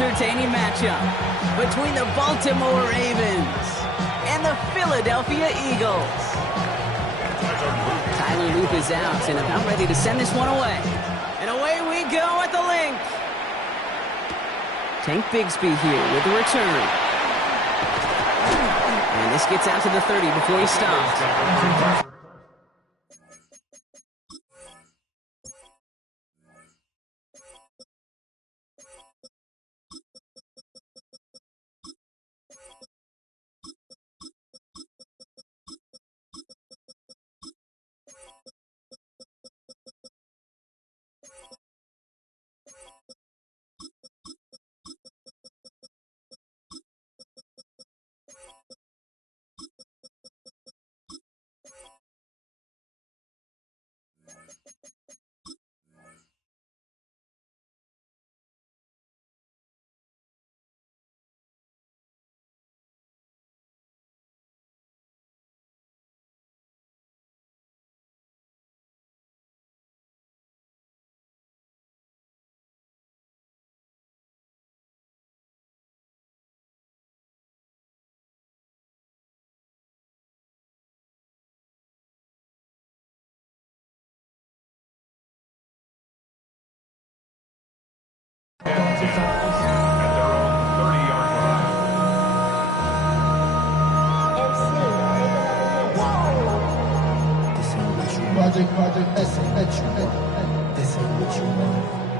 entertaining matchup between the Baltimore Ravens and the Philadelphia Eagles. Tyler Loop is out and about ready to send this one away. And away we go at the link. Tank Bigsby here with the return. And this gets out to the 30 before he stops.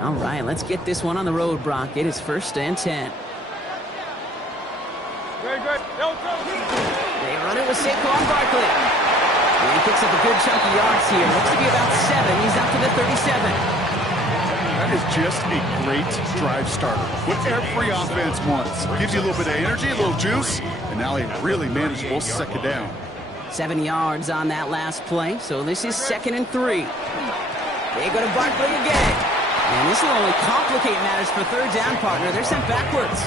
All right, let's get this one on the road, Brock. It is 1st and 10. They run it with Saquon Barkley. And he picks up a good chunk of yards here. Looks to be about 7. He's up to the 37. That is just a great drive starter. What every offense wants. Gives you a little bit of energy, a little juice, and now a really manageable second down. 7 yards on that last play, so this is 2nd and 3. They go to Barkley again. And this will only complicate matters for 3rd down, partner. They're sent backwards.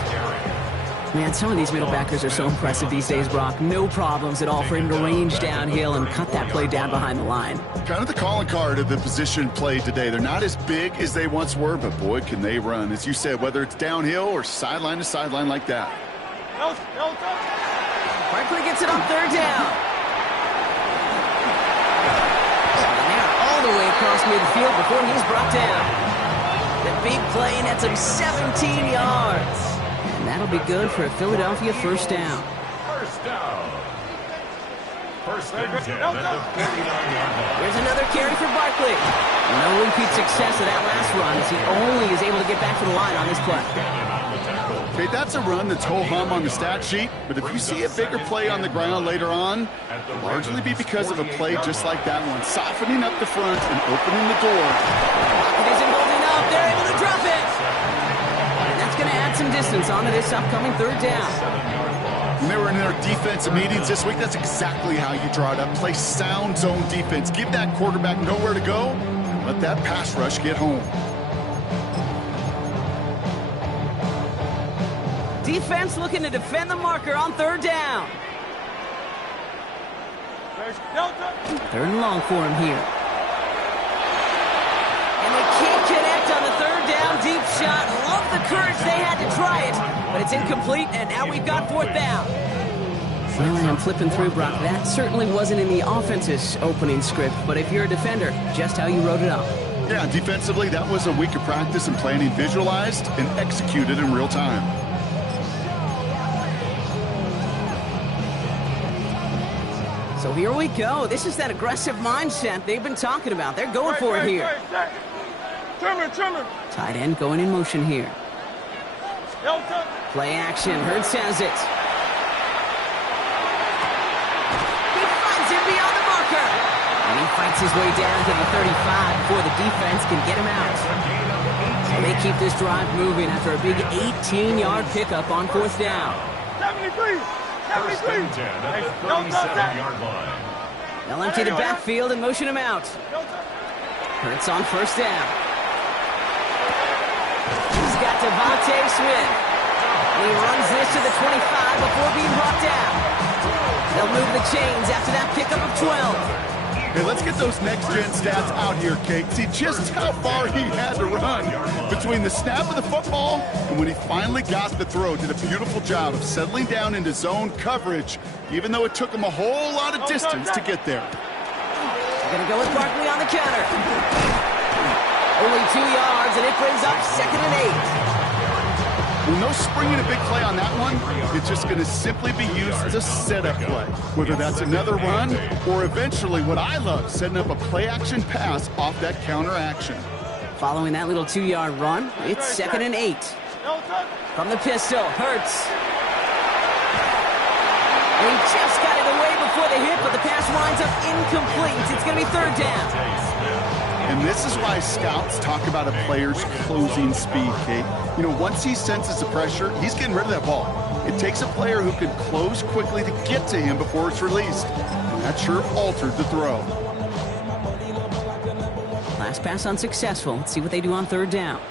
Man, some of these middle backers are so impressive these days, Brock. No problems at all for him to range downhill and cut that play down behind the line. Kind of the calling card of the position played today. They're not as big as they once were, but boy, can they run. As you said, whether it's downhill or sideline to sideline like that. Barkley gets it on 3rd down. And they're all the way across midfield before he's brought down. The big play nets him 17 yards. And that'll be good for a Philadelphia 1st down. First down. 1st and 10 at the 49-yard line. Here's another carry for Barkley. No repeat success of that last run as he only is able to get back to the line on this play. Okay, that's a run that's ho-hum on the stat sheet, but if you see a bigger play on the ground later on, it'll largely be because of a play just like that one, softening up the front and opening the door. It isn't holding up. They're able to drop it. And that's going to add some distance onto this upcoming 3rd down. When they were in their defensive meetings this week, that's exactly how you draw it up. Play sound zone defense. Give that quarterback nowhere to go, and let that pass rush get home. Defense looking to defend the marker on 3rd down. 3rd and long for him here. And they can't connect on the 3rd down deep shot. Love the courage they had to try it, but it's incomplete, and now we've got 4th down. Well, I'm flipping through, Brock. That certainly wasn't in the offense's opening script, but if you're a defender, just how you wrote it up. Yeah, defensively, that was a week of practice and planning visualized and executed in real time. So here we go. This is that aggressive mindset they've been talking about. They're going for it here. Tight end going in motion here. Play action. Hurts has it. He finds him beyond the marker. And he fights his way down to the 35 before the defense can get him out. So they keep this drive moving after a big 18-yard pickup on 4th down. 73. 1st and 10 at the 37-yard line. They'll empty the backfield and motion him out. Hurts on 1st down. He's got Devontae Smith. He runs this to the 25 before being brought down. They'll move the chains after that pickup of 12. Hey, let's get those next-gen stats out here, Kate. See just how far he had to run between the snap of the football and when he finally got the throw. Did a beautiful job of settling down into zone coverage, even though it took him a whole lot of distance to get there. They're going to go with Barkley on the counter. Only 2 yards, and it brings up 2nd and 8. Well, no springing a big play on that one. It's just going to simply be used as a setup play, whether that's another run or eventually what I love, setting up a play-action pass off that counter action. Following that little 2-yard run, it's 2nd and 8. From the pistol, Hurts. And he just got it away before the hit, but the pass winds up incomplete. It's going to be 3rd down. And this is why scouts talk about a player's closing speed, Kate. You know, once he senses the pressure, he's getting rid of that ball. It takes a player who can close quickly to get to him before it's released. And that sure altered the throw. Last pass unsuccessful. Let's see what they do on 3rd down.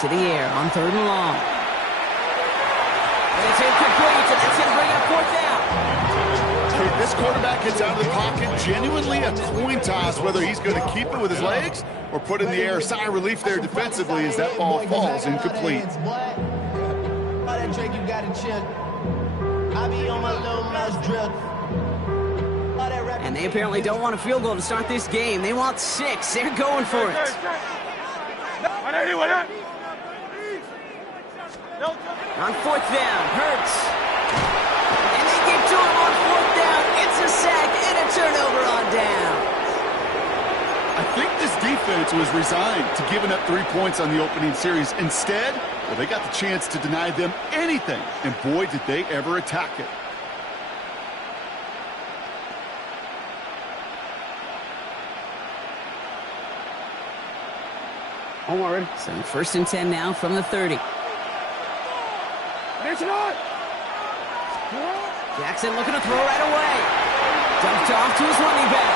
To the air on 3rd and long. And it's incomplete, and that's going to bring up 4th down. This quarterback gets out of the pocket, genuinely a coin toss, whether he's going to keep it with his legs or put in the air. Sigh of relief there defensively as that ball falls incomplete. And they apparently don't want a field goal to start this game. They want 6. They're going for it. On 4th down, Hurts. And they get to him on 4th down. It's a sack and a turnover on down. I think this defense was resigned to giving up 3 points on the opening series. Instead, well, they got the chance to deny them anything, and boy, did they ever attack it. So 1st and 10 now from the 30. Jackson looking to throw right away. Dumped off to his running back.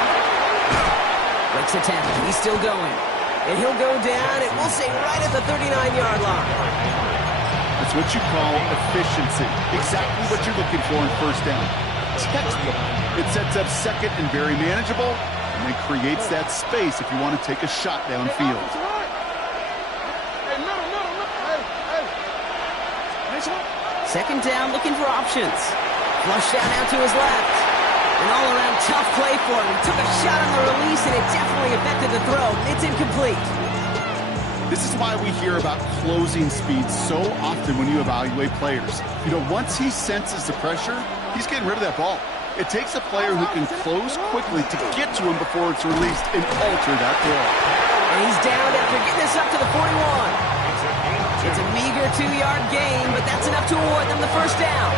Breaks the tackle. He's still going. And he'll go down, and we'll say right at the 39-yard line. That's what you call efficiency. Exactly what you're looking for in 1st down. Textbook. It sets up 2nd and very manageable, and then creates that space if you want to take a shot downfield. 2nd down, looking for options. Flush down out to his left. An all-around tough play for him. He took a shot on the release, and it definitely affected the throw. It's incomplete. This is why we hear about closing speed so often when you evaluate players. You know, once he senses the pressure, he's getting rid of that ball. It takes a player who can close quickly to get to him before it's released and alter that throw. And he's down after getting this up to the 41. It's a meager 2-yard gain, but that's enough to award them the 1st down.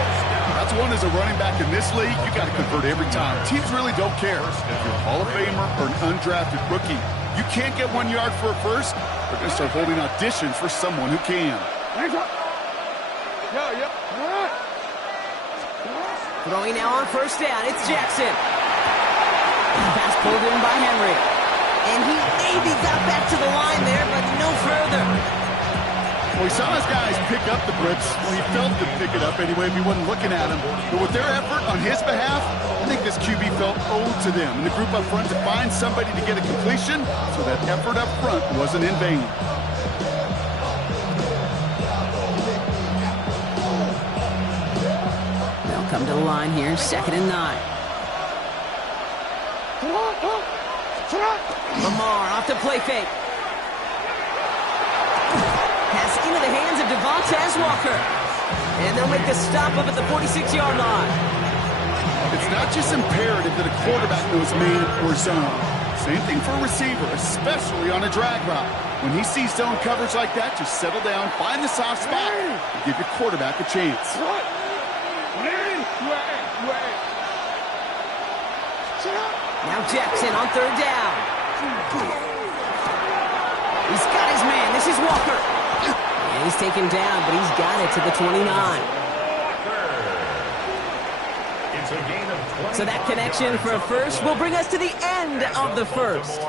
That's one as a running back in this league, you got to convert every time. Teams really don't care if you're a Hall of Famer or an undrafted rookie. You can't get 1 yard for a first, they're going to start holding auditions for someone who can. Throwing now on 1st down, it's Jackson. Pass pulled in by Henry. And he maybe got back to the line there, but no further. Well, we saw his guys pick up the blitz. Well, he felt them pick it up anyway if he wasn't looking at him. But with their effort on his behalf, I think this QB felt owed to them. And the group up front to find somebody to get a completion, so that effort up front wasn't in vain. They'll come to the line here, 2nd and 9. Lamar off to play fake. Pass into the hands of Devontae Walker. And they'll make the stop up at the 46-yard line. It's not just imperative that a quarterback knows man or zone. Same thing for a receiver, especially on a drag route. When he sees zone coverage like that, just settle down, find the soft spot, and give your quarterback a chance. Now Jackson on 3rd down. He's got his man. This is Walker. And he's taken down, but he's got it to the 29. So that connection for a first will bring us to the end of the first.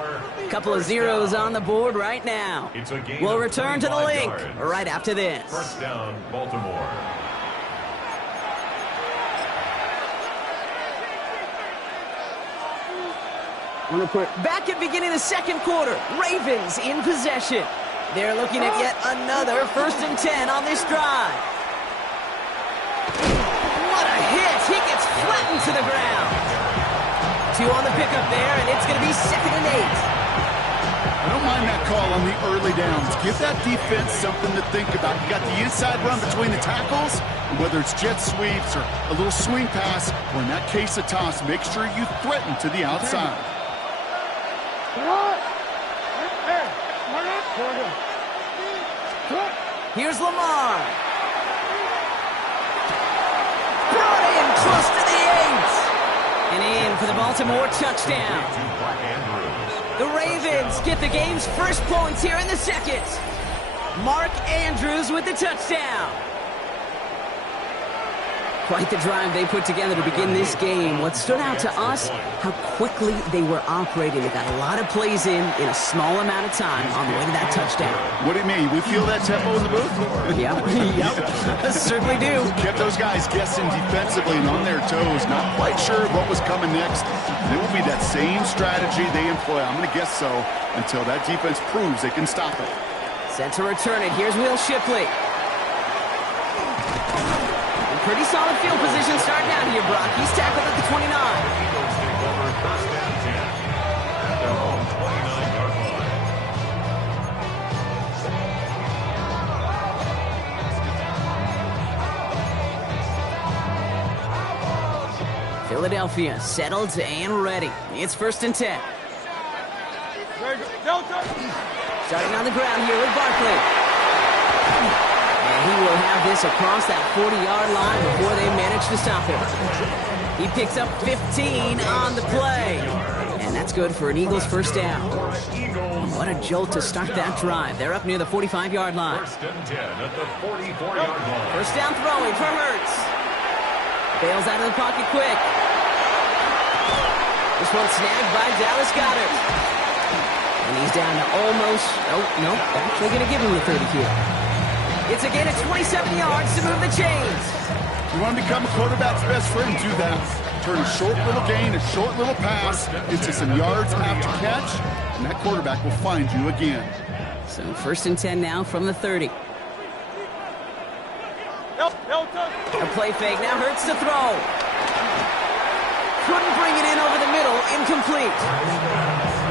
Couple of zeros on the board right now. We'll return to the link right after this. 1st down, Baltimore. Back at beginning of the second quarter, Ravens in possession. They're looking at yet another 1st and 10 on this drive. What a hit! He gets flattened to the ground. 2 on the pickup there, and it's going to be 2nd and 8. I don't mind that call on the early downs. Give that defense something to think about. You got the inside run between the tackles, and whether it's jet sweeps or a little swing pass, or in that case a toss, make sure you threaten to the outside. Here's Lamar. Brought in close to the 8. And in for the Baltimore touchdown. The Ravens get the game's first points here in the second. Mark Andrews with the touchdown. Quite the drive they put together to begin this game. What stood out to us, how quickly they were operating. They got a lot of plays in a small amount of time on the way to that touchdown. What do you mean? We feel that tempo in the booth? Yep, certainly do. Kept those guys guessing defensively and on their toes, not quite sure what was coming next. And it will be that same strategy they employ, I'm going to guess so, until that defense proves they can stop it. Set to return it. Here's Will Shipley. Pretty solid field position starting out here, Brock. He's tackled at the 29. Philadelphia settled and ready. It's 1st and 10. Starting on the ground here with Barkley. And he will have this across that 40-yard line before they manage to stop him. He picks up 15 on the play. And that's good for an Eagles first down. And what a jolt to start that drive. They're up near the 45-yard line. 1st and 10 at the 44-yard line. First down throwing for Hurts. Bails out of the pocket quick. This one snagged by Dallas Goedert. And he's down to almost, actually going to give him the 30 here. It's a gain of 27 yards to move the chains. You want to become a quarterback's best friend, do that. Turn a short little gain, a short little pass into some yards after catch, and that quarterback will find you again. So 1st and 10 now from the 30. A play fake, now Hurts to throw. Couldn't bring it in over the middle, incomplete.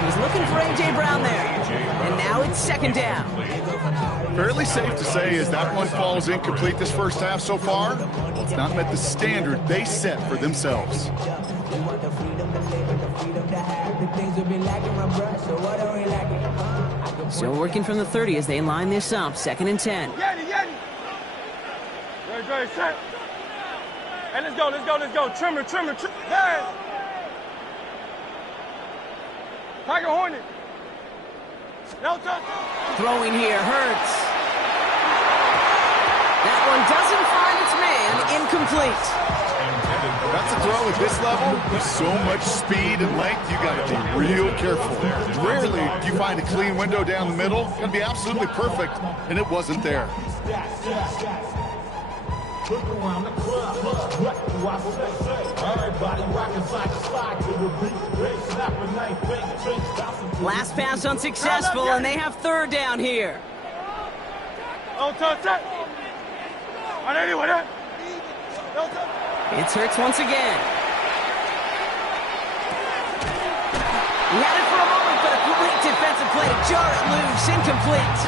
He's looking for A.J. Brown there. And now it's 2nd down. Fairly safe to say as that one falls incomplete this first half so far, it's not met the standard they set for themselves. Still working from the 30 as they line this up. 2nd and 10. Hey, let's go. Trimmer. There. Tiger Hornet. No touch. Throwing here, Hurts. That one doesn't find its man, incomplete. That's a throw at this level. With so much speed and length, you got to be real careful. Rarely do you find a clean window down the middle. It's going to be absolutely perfect, and it wasn't there. Last pass unsuccessful, and they have 3rd down here. It's Hurts once again. He had it for a moment, but a great defensive play to jar it loose, incomplete.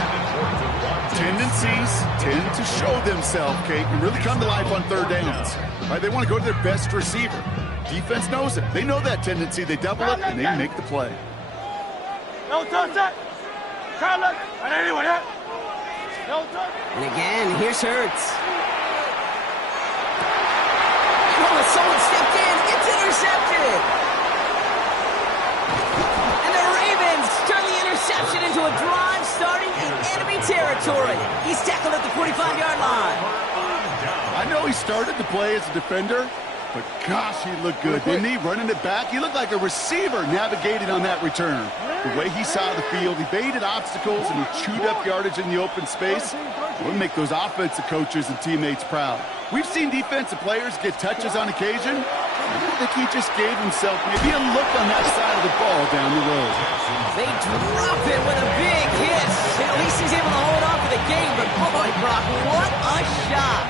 Tendencies tend to show themselves, Kate, and really come to life on 3rd downs. Right? They want to go to their best receiver. Defense knows it. They know that tendency. They double it, and they make the play. And again, here's Hurts. Oh, someone stepped in. It's intercepted. And the Ravens turn the interception into a drive starting in enemy territory. He's tackled at the 45-yard line. I know he started to play as a defender, but gosh, he looked good, didn't he? Running it back, he looked like a receiver navigating on that return. The way he saw the field, he baited obstacles and he chewed up yardage in the open space. We'll make those offensive coaches and teammates proud. We've seen defensive players get touches on occasion, I think he just gave himself maybe a look on that side of the ball down the road. They drop it with a big hit. At least he's able to hold on for the game, but boy, Brock, what a shot.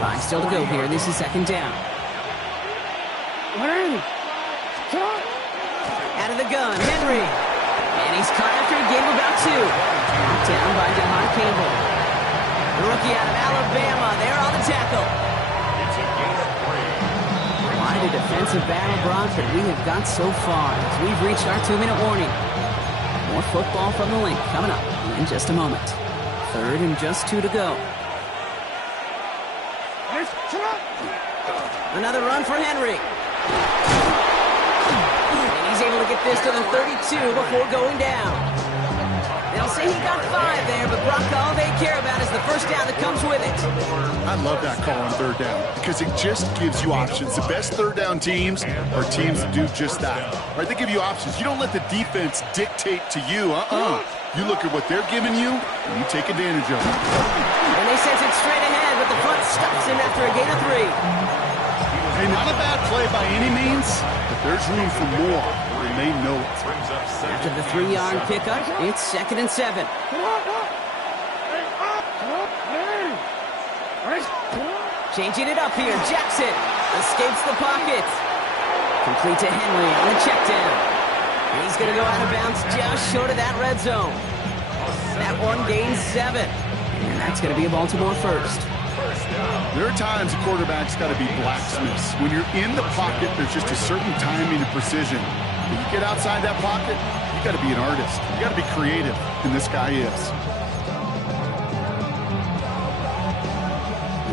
5 still to go here. This is second down. Out of the gun, Henry. And he's caught after a game of about 2. Down by DeHon Campbell. The rookie out of Alabama. They're on the tackle. Quite a defensive battle, Brock, that we have got so far as we've reached our 2-minute warning. More football from the link coming up in just a moment. 3rd and just 2 to go. Another run for Henry. And he's able to get this to the 32 before going down. They'll say he got 5 there, but Brock, all they care about is the first down that comes with it. I love that call on 3rd down because it just gives you options. The best 3rd down teams are teams that do just that. Right? They give you options. You don't let the defense dictate to you. You look at what they're giving you, and you take advantage of it. And they sense it straight ahead, but the front stops him after a gain of 3. Hey, not a bad play by any means, but there's room for more, and they know it. After the 3-yard pickup, it's 2nd and 7. Changing it up here, Jackson escapes the pocket. Complete to Henry on the check down. And he's going to go out of bounds just short of that red zone. That one gains 7. And that's going to be a Baltimore first. There are times a quarterback's got to be blacksmiths. When you're in the pocket, there's just a certain timing and precision. When you get outside that pocket, you got to be an artist. You got to be creative, and this guy is.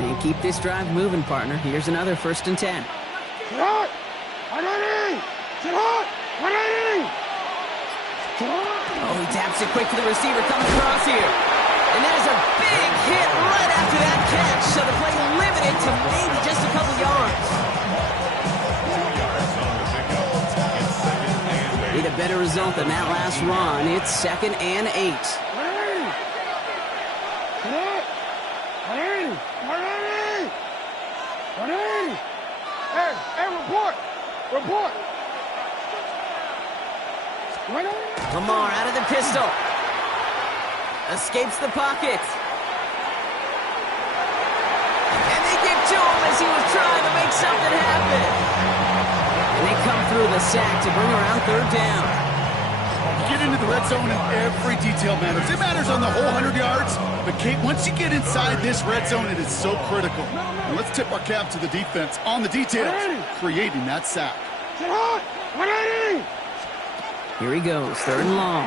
And keep this drive moving, partner. Here's another 1st and 10. Oh, he taps it quick to the receiver coming across here. And there's a big hit right after that catch, so the play limited to maybe just a couple yards. Need a better result than that last run. It's 2nd and 8. Hey, report. Lamar out of the pistol. Escapes the pocket. And they get to him as he was trying to make something happen. And they come through the sack to bring around 3rd down. Get into the red zone and every detail matters. It matters on the whole 100 yards. But Kate, once you get inside this red zone, it is so critical. And let's tip our cap to the defense on the details, creating that sack. Here he goes, 3rd and long.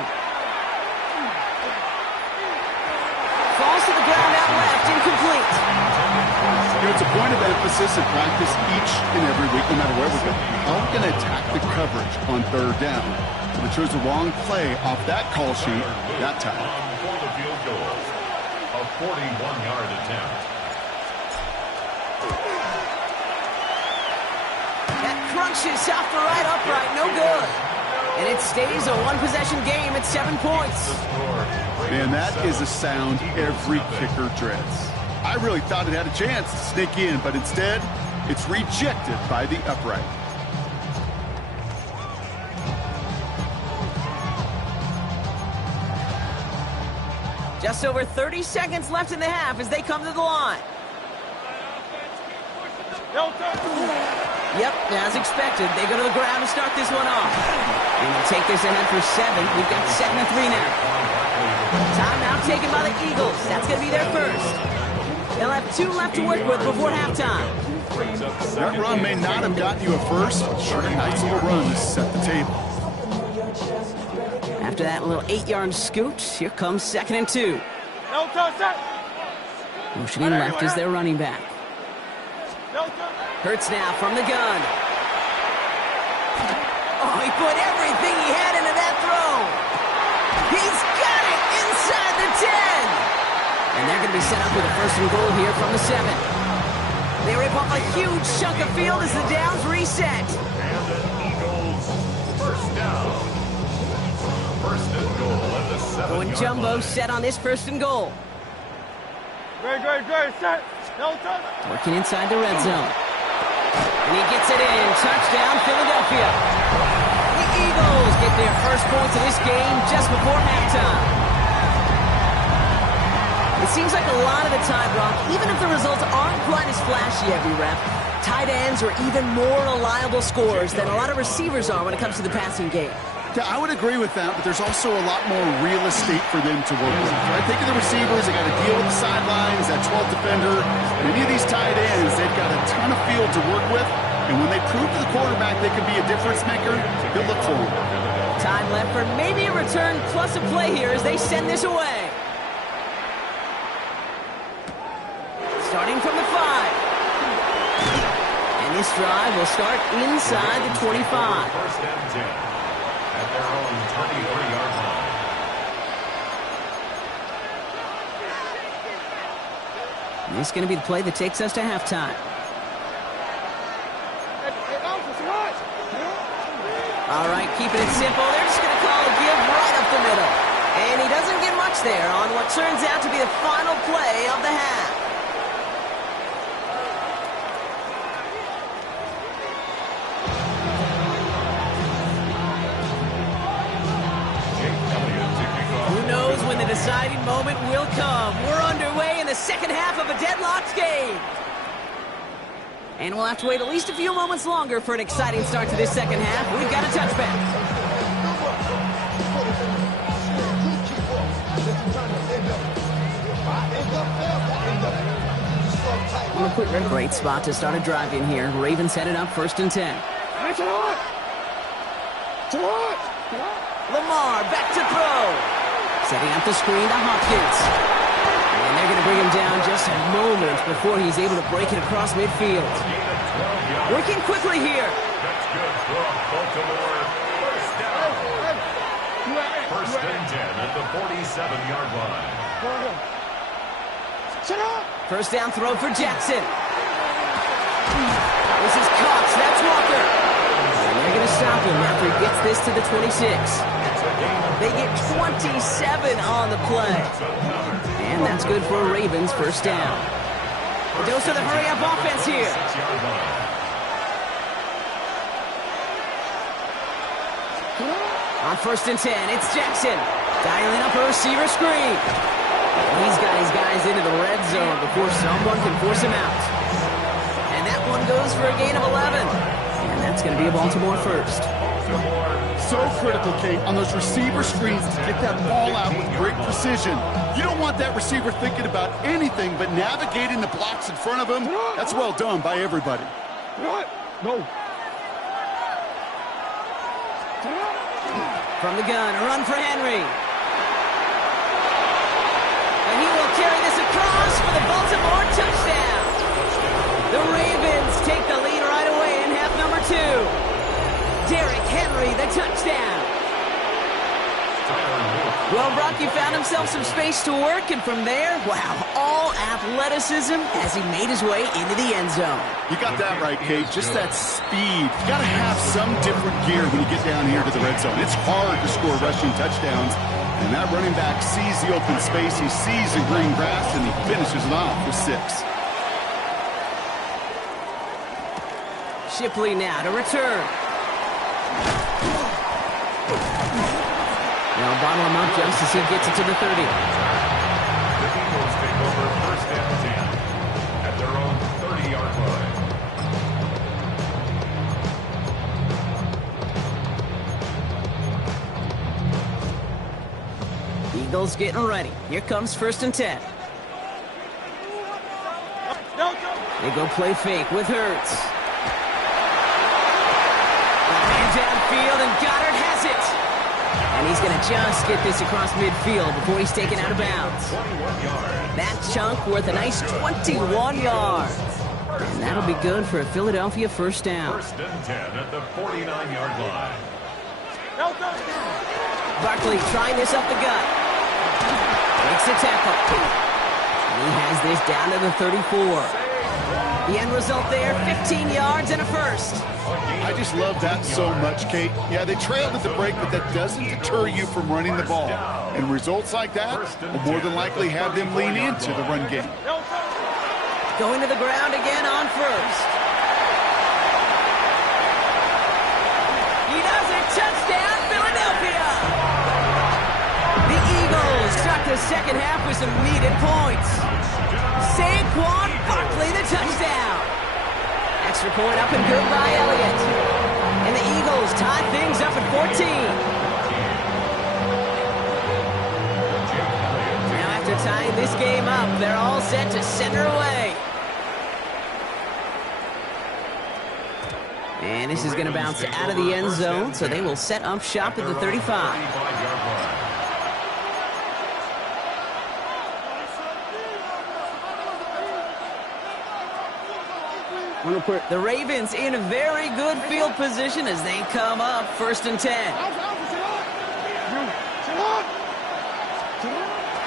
Falls to the ground out left, incomplete. It's a point of emphasis in practice each and every week, no matter where we go. How are we going to attack the coverage on 3rd down? But it chose the wrong play off that call sheet that time. For the field goal, a 41-yard attempt. That crunches off the right upright, no good. And it stays a 1-possession game at 7 points. Man, that is a sound every kicker dreads. I really thought it had a chance to sneak in, but instead, it's rejected by the upright. Just over 30 seconds left in the half as they come to the line. Yep, as expected, they go to the ground to start this one off. And they'll take this ahead for 7. We've got 2nd and 3 now. Timeout taken by the Eagles. That's going to be their first. They'll have 2 left to work with before halftime. That run may not have gotten you a first, but sure a nice little run to set the table. After that little 8-yard scoot, here comes 2nd and 2. Motioning left is their running back. Hurts now from the gun. Oh, he put everything he had into that throw. He's got it inside the 10. And they're going to be set up with a 1st and goal here from the 7. They rip off a huge chunk of field as the downs reset. And the Eagles, 1st down. 1st and goal at the 7-yard Going jumbo line. set on this 1st and goal. Great, set. Working inside the red zone. And he gets it in. Touchdown, Philadelphia. The Eagles get their first points of this game just before halftime. It seems like a lot of the time, Brock, even if the results aren't quite as flashy every rep, tight ends are even more reliable scorers than a lot of receivers are when it comes to the passing game. Yeah, I would agree with that, but there's also a lot more real estate for them to work with. I think of the receivers, they got to deal with the sidelines, that 12th defender. Any of these tight ends, they've got a ton of field to work with, and when they prove to the quarterback they can be a difference maker, he'll look for them. Time left for maybe a return plus a play here as they send this away. Starting from the 5. And this drive will start inside the 25. First and 10 at their own 23-yard line. And this is going to be the play that takes us to halftime. All right, keeping it simple. They're just going to call a give right up the middle. And he doesn't get much there on what turns out to be the final play of the half. When the deciding moment will come. We're underway in the second half of a deadlocked game. And we'll have to wait at least a few moments longer for an exciting start to this second half. We've got a touchback. Great spot to start a drive in here. Ravens headed up 1st and 10. Lamar back to throw. Setting up the screen to Hopkins. And they're going to bring him down just moments before he's able to break it across midfield. Working quickly here. That's good from Baltimore. First down. First and 10 at the 47-yard line. First down throw for Jackson. This is Cox. That's Walker. And they're going to stop him after he gets this to the 26. They get 27 on the play. And that's good for a Ravens first down. A dose of the hurry-up offense here. On 1st and 10, it's Jackson. Dialing up a receiver screen. And he's got his guys into the red zone before someone can force him out. And that one goes for a gain of 11. And that's going to be a Baltimore first. So critical, Kate, on those receiver screens to get that ball out with great precision. You don't want that receiver thinking about anything but navigating the blocks in front of him. That's well done by everybody. No. From the gun, a run for Henry. And he will carry this across for the Baltimore touchdown. The Ravens take the lead right away in half number 2. Derrick Henry, the touchdown. Well, Brock, he found himself some space to work, and from there, wow, all athleticism as he made his way into the end zone. You got that right, Kate. Just that speed. You got to have some different gear when you get down here to the red zone. It's hard to score rushing touchdowns, and that running back sees the open space, he sees the green grass, and he finishes it off with 6. Shipley now to return. They'll bottle him up just as he gets it to the 30. The Eagles take over 1st and 10 at their own 30-yard line. Eagles getting ready. Here comes 1st and 10. They go play fake with Hurts. Man downfield, and Goddard has it. And he's going to just get this across midfield before he's taken out of bounds. That chunk worth a nice 21 yards. And that'll be good for a Philadelphia first down. 1st and 10 at the 49-yard line. Barkley trying this up the gut. Makes a tackle. And he has this down to the 34. The end result there, 15 yards and a first. I just love that so much, Kate. Yeah, they trailed at the break, but that doesn't deter you from running the ball. And results like that will more than likely have them lean into the run game. Going to the ground again on 1st. second half with some needed points. Saquon Barkley, the touchdown. Extra point up and good by Elliott. And the Eagles tie things up at 14. Now after tying this game up, they're all set to send her away. And this is going to bounce out of the end zone, so they will set up shop at the 35. The Ravens in a very good field position as they come up 1st and 10.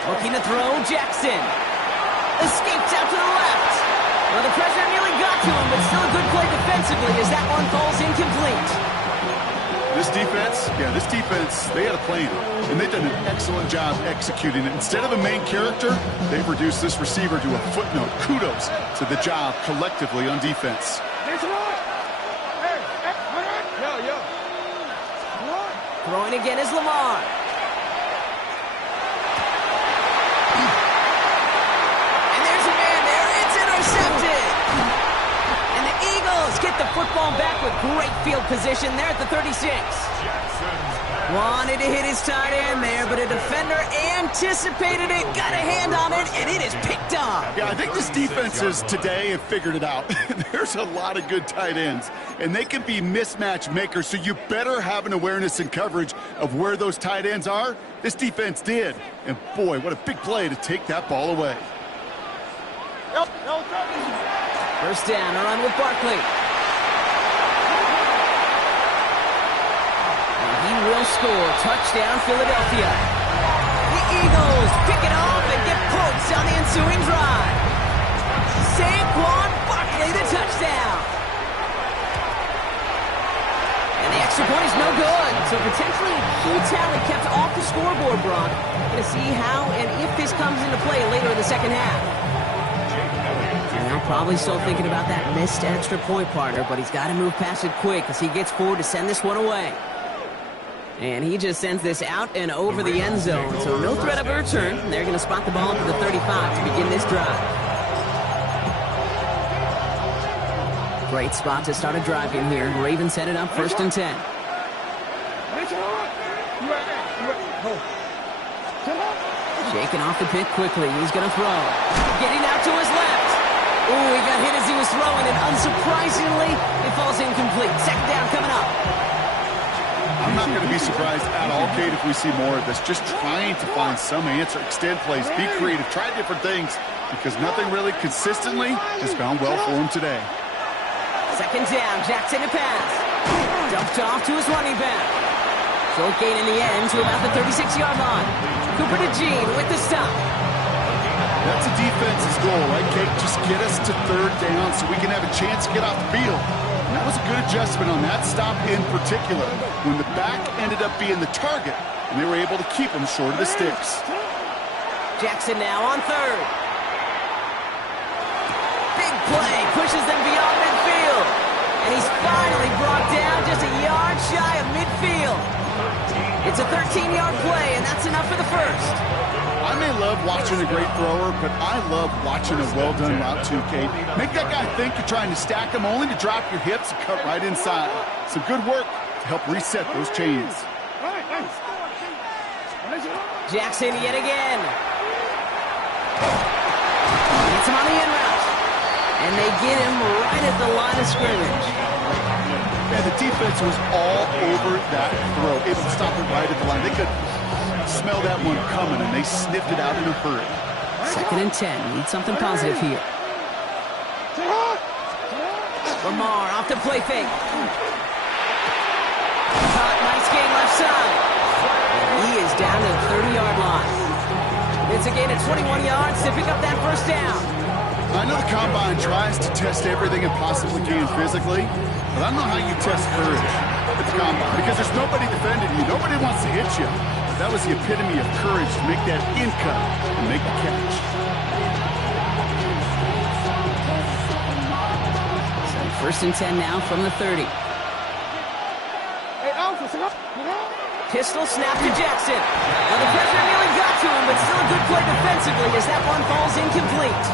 Looking to throw, Jackson. Escapes out to the left. Well, the pressure nearly got to him, but still a good play defensively as that one falls incomplete. This defense, they had a plan, and they've done an excellent job executing it. Instead of a main character, they've reduced this receiver to a footnote. Kudos to the job collectively on defense. Throwing again is Lamar. And there's a man there. It's intercepted. And the Eagles get the football back with great field position there at the 36. Wanted to hit his tight end there, but a defender anticipated it, got a hand on it, and it is picked up. Yeah, I think this defenses today have figured it out. There's a lot of good tight ends, and they can be mismatch makers, so you better have an awareness and coverage of where those tight ends are. This defense did, and boy, what a big play to take that ball away. First down, a run with Barkley. He will score. Touchdown, Philadelphia. The Eagles pick it off and get points on the ensuing drive. Saquon Barkley, the touchdown. And the extra point is no good. So potentially key tally kept off the scoreboard, Brock. Going to see how and if this comes into play later in the second half. And they're probably still thinking about that missed extra point, partner, but he's got to move past it quick as he gets forward to send this one away. And he just sends this out and over the end zone. So no threat of a return. They're going to spot the ball to the 35 to begin this drive. Great spot to start a drive in here. Ravens set it up 1st and 10. Shaking off the pick quickly. He's going to throw. Getting out to his left. Ooh, he got hit as he was throwing, and unsurprisingly, it falls incomplete. Second down coming up. I'm not going to be surprised at all, Kate, if we see more of this. Just trying to find some answer, extend plays, be creative, try different things, because nothing really consistently has gone well for him today. Second down, Jackson to pass. Dumped off to his running back. Short gain in the end to about the 36-yard line. Cooper to Gene with the stop. That's a defense's goal, right, Kate? Just get us to 3rd down so we can have a chance to get off the field. And that was a good adjustment on that stop in particular, when the back ended up being the target, and they were able to keep him short of the sticks. Jackson now on 3rd. Big play, pushes them beyond midfield. And he's finally brought down just a yard shy of midfield. It's a 13-yard play, and that's enough for the first. I may love watching a great thrower, but I love watching a well-done route too, Kate. Make that guy think you're trying to stack him, only to drop your hips and cut right inside. Some good work to help reset those chains. Jackson yet again. Gets him on the in route. And they get him right at the line of scrimmage. Yeah, the defense was all over that throw, able to stop it right at the line. They could smell that one coming, and they sniffed it out in a hurry. 2nd and 10. Need something positive here. Lamar off the play fake. Caught, nice gain left side. And he is down to the 30-yard line. It's a gain of 21 yards to pick up that first down. I know the Combine tries to test everything it possibly can physically, but I don't know how you test courage at the Combine, because there's nobody defending you. Nobody wants to hit you. But that was the epitome of courage to make that in cut and make the catch. So 1st and 10 now from the 30. Pistol snap to Jackson. Well, the pressure nearly got to him, but still a good play defensively as that one falls incomplete.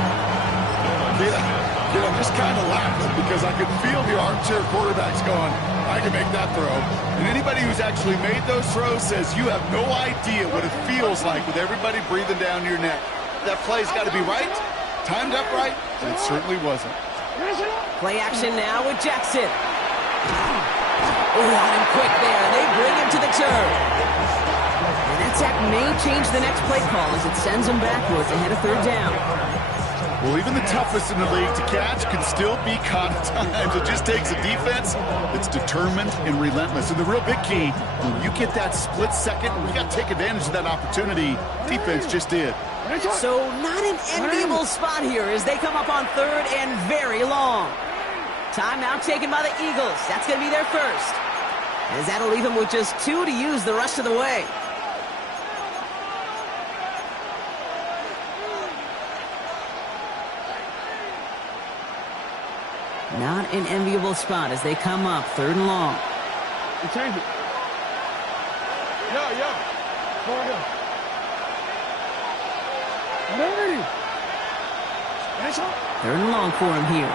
I'm just kind of laughing because I could feel the armchair quarterbacks going, I can make that throw. And anybody who's actually made those throws says you have no idea what it feels like with everybody breathing down your neck. That play's got to be right, timed up right, and it certainly wasn't. Play action now with Jackson. Oh, on him quick there. They bring him to the turf. And that sack may change the next play call as it sends him backwards ahead of third down. Well, even the toughest in the league to catch can still be caught at times. It just takes a defense that's determined and relentless. And the real big key, when you get that split second, you got to take advantage of that opportunity. Defense just did. So not an enviable spot here as they come up on third and very long. Timeout taken by the Eagles. That's going to be their first. As that'll leave them with just 2 to use the rest of the way. Not an enviable spot as they come up third and long. You change it. Yeah. Go ahead. Ready. Third and long for him here.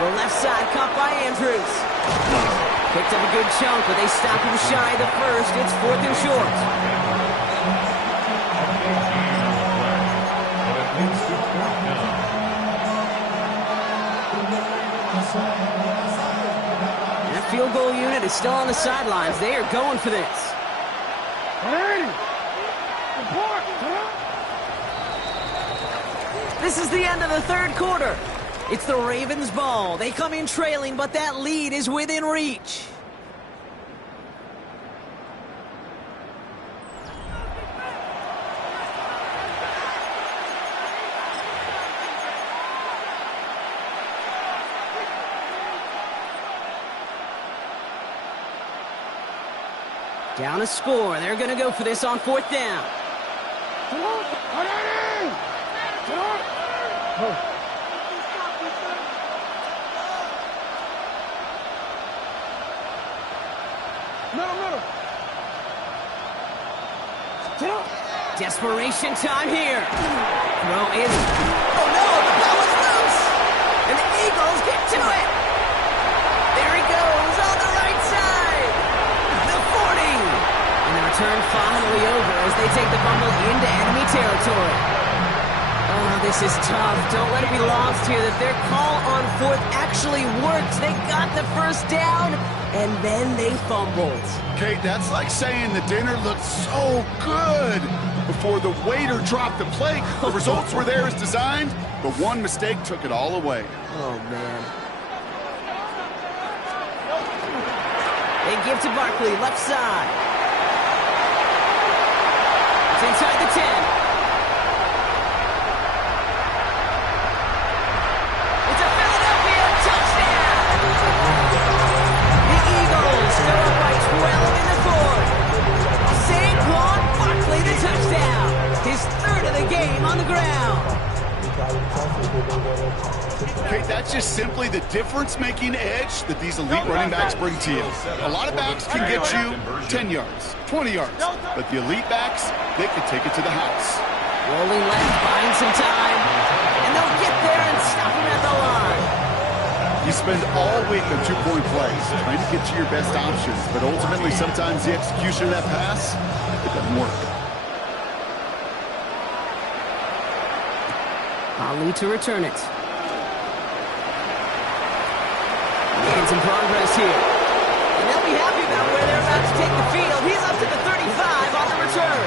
The left side caught by Andrews. Picked up a good chunk, but they stop him shy of the first. It's 4th and short. That field goal unit is still on the sidelines. They are going for this. This is the end of the third quarter. It's the Ravens' ball. They come in trailing, but that lead is within reach. Down a score. They're going to go for this on 4th down. Desperation time here. Throw is... Oh no, the ball is loose. And the Eagles get to it. There he goes on the right side. The 40. And the return finally over as they take the fumble into enemy territory. Oh, this is tough. Don't let it be lost here that their call on 4th actually worked. They got the first down, and then they fumbled. Kate, that's like saying the dinner looked so good before the waiter dropped the plate. The results were there as designed, but one mistake took it all away. Oh, man. They give to Barkley, left side. It's inside the 10. It's a Philadelphia touchdown! The Eagles go up by 12 in the 4th. Saquon Barkley, the touchdown. His 3rd of the game on the ground. Okay, that's just simply the difference-making edge that these elite running backs bring to you. A lot of backs can get you 10 yards, 20 yards, but the elite backs, they can take it to the house. Rolling left, buying some time, and they'll get there and stop him at the line. You spend all week on 2-point plays trying to get you your best options, but ultimately sometimes the execution of that pass, it doesn't work. Ali to return it. Making some progress here. And they'll be happy about where they're about to take the field. He's up to the 35 on the return.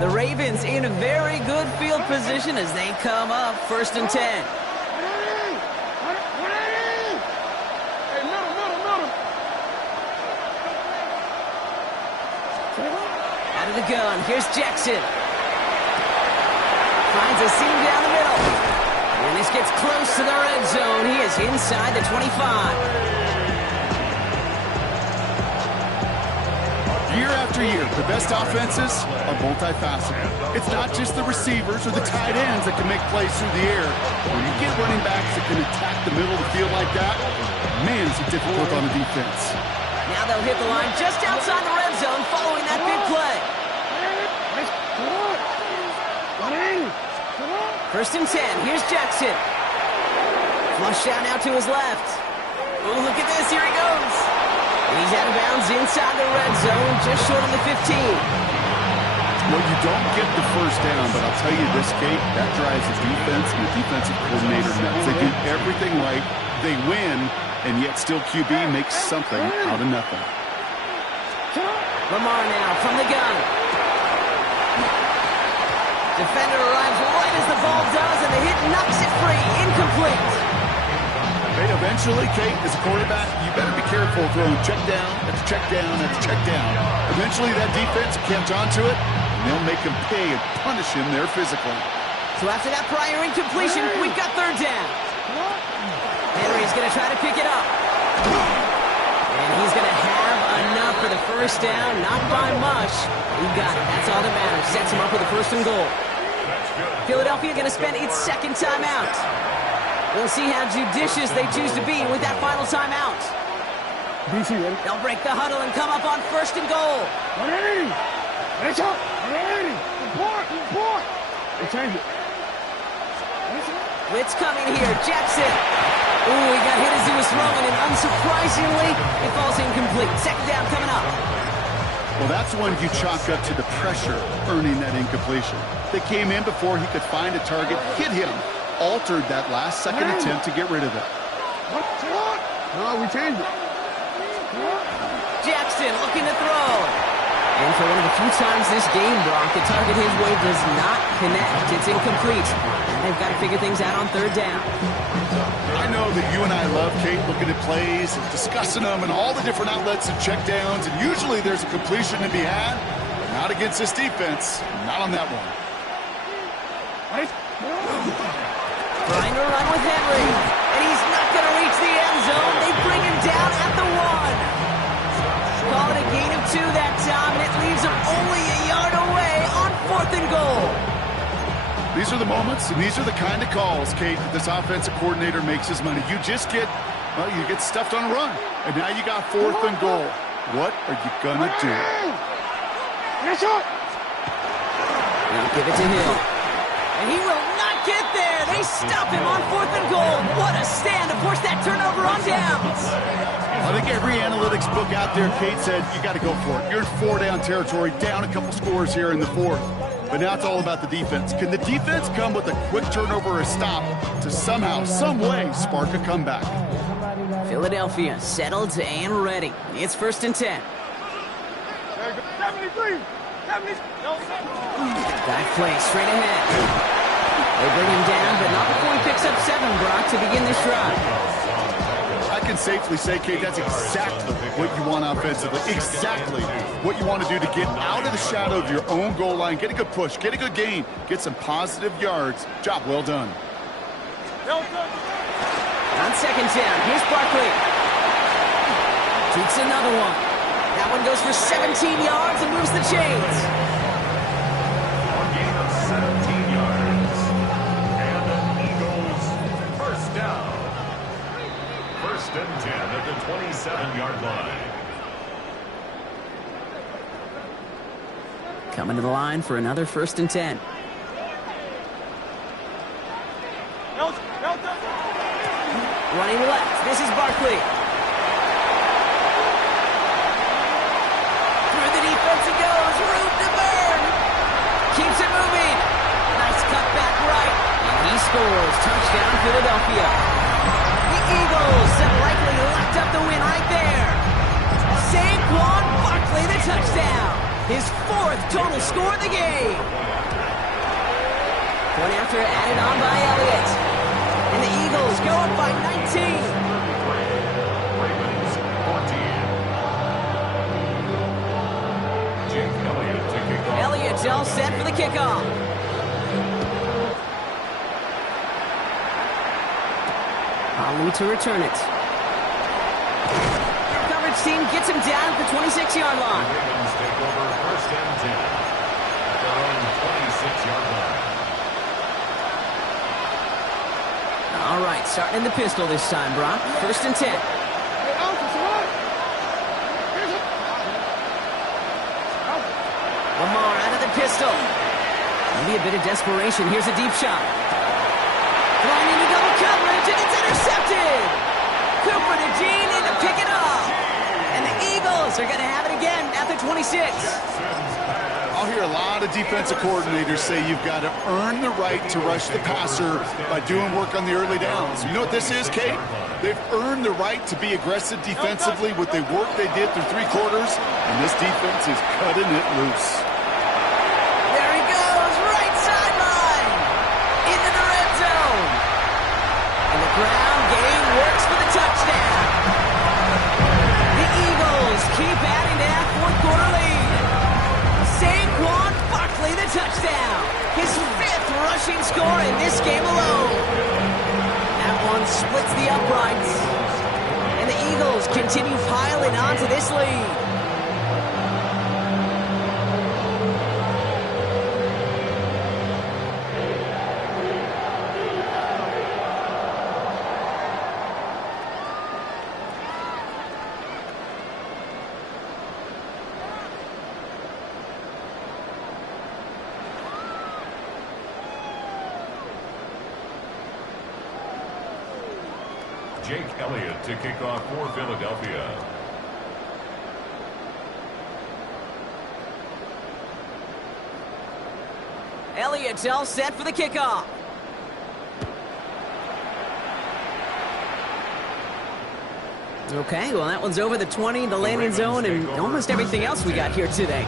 The Ravens in a very good field position as they come up 1st and 10. Out of the gun, here's Jackson. Finds a seam down the middle. And this gets close to the red zone. He is inside the 25. Year after year, the best offenses are multifaceted. It's not just the receivers or the tight ends that can make plays through the air. When you get running backs that can attack the middle of the field like that, man, is it difficult on the defense. Now they'll hit the line just outside the red zone following that big play. First and 10. Here's Jackson. Flush out now to his left. Oh, look at this. Here he goes. And he's out of bounds inside the red zone, just short of the 15. Well, you don't get the first down, but I'll tell you this, Kate, that drives the defense and the defensive coordinator nuts. They do everything right. They win, and yet still QB makes something out of nothing. Lamar now from the gun. Defender arrives right as the ball does, and the hit knocks it free. Incomplete. Hey, eventually, Kate, as a quarterback, you better be careful throwing check down after check down after check down. Eventually, that defense will catch on to it, and they'll make him pay and punish him there physically. So after that prior incompletion, we've got third down. Henry's going to try to pick it up. And he's going to have enough for the first down. Not by much. He got it. That's all that matters. Sets him up with a first and goal. Philadelphia going to spend its second timeout. We'll see how judicious they choose to be with that final timeout. DC, ready? They'll break the huddle and come up on first and goal. 180. Let's go. 180. Report. They change it. Blitz coming here. Jackson. Ooh, he got hit as he was throwing, and unsurprisingly, it falls incomplete. Second down coming up. Well, that's one you chalk up to the pressure earning that incompletion. They came in before he could find a target, hit him, altered that last second attempt to get rid of it. No, we changed it. Jackson looking to throw. And for one of the few times this game, Brock, the target his way does not connect. It's incomplete. And they've got to figure things out on third down. I know that you and I love, Kate, looking at plays and discussing them and all the different outlets and checkdowns, and usually there's a completion to be had. But not against this defense. Not on that one. Trying to run with Henry. And he's not going to reach the end zone. They bring him down at the 1. Call it a gain of 2 that time, and it leaves him only a yard away on fourth and goal. These are the moments, and these are the kind of calls, Kate, that this offensive coordinator makes his money. You just get, well, you get stuffed on a run. And now you got fourth and goal. What are you going to do? Now give it to Hill. And he will not get there. They stop him on fourth and goal. What a stand to force that turnover on downs. I think every analytics book out there, Kate, said you got to go for it. You're in 4-down territory, down a couple scores here in the fourth. But now it's all about the defense. Can the defense come with a quick turnover or a stop to somehow, some way, spark a comeback? Philadelphia settled and ready. It's first and 10. 73. Dive play straight ahead. They bring him down, but not before he picks up 7, Brock, to begin this drive. I can safely say, Kate, that's exactly what you want offensively. Exactly what you want to do to get out of the shadow of your own goal line, get a good push, get a good gain, get some positive yards. Job well done. On second down, here's Barkley. Takes another one. That one goes for 17 yards and moves the chains. A gain of 17 yards. And the Eagles first down. First and 10 at the 27-yard line. Coming to the line for another first and 10. Running left, this is Barkley. Through the defense it goes, room to burn. Keeps it moving. Nice cut back right. And he scores. Touchdown, Philadelphia. The Eagles have likely locked up the win right there. Saquon Barkley, the touchdown. His 4th total score of the game. Point after added on by Elliott. And the Eagles go up by 19. Ravens 14. Jake Elliott to kick off. Elliott's all set for the kickoff. Ali to return it. Cover 2, team gets him down at the 26-yard The line. Ravens take over first and 10 at their own 26-yard line. All right, starting in the pistol this time, Brock. First and 10. Lamar out of the pistol. Maybe a bit of desperation. Here's a deep shot. Throwing into double coverage, and it's intercepted. Cooper to Jean in to pick it up. And the Eagles are going to have it again at the 26. I'll hear a lot of defensive coordinators say you've got to earn the right to rush the passer by doing work on the early downs. You know what this is, Kate? They've earned the right to be aggressive defensively with the work they did through 3 quarters, and this defense is cutting it loose. There he goes, right sideline. Into the red zone. And the ground game works for the touchdown. The Eagles keep adding to that fourth-quarter lead. Saquon Barkley, the touchdown. His 5th rushing score in this game alone. That one splits the uprights. And the Eagles continue piling onto this lead. Jake Elliott to kick off for Philadelphia. Elliott's all set for the kickoff. Okay, well, that one's over the 20, the landing zone, and almost everything else we got here today.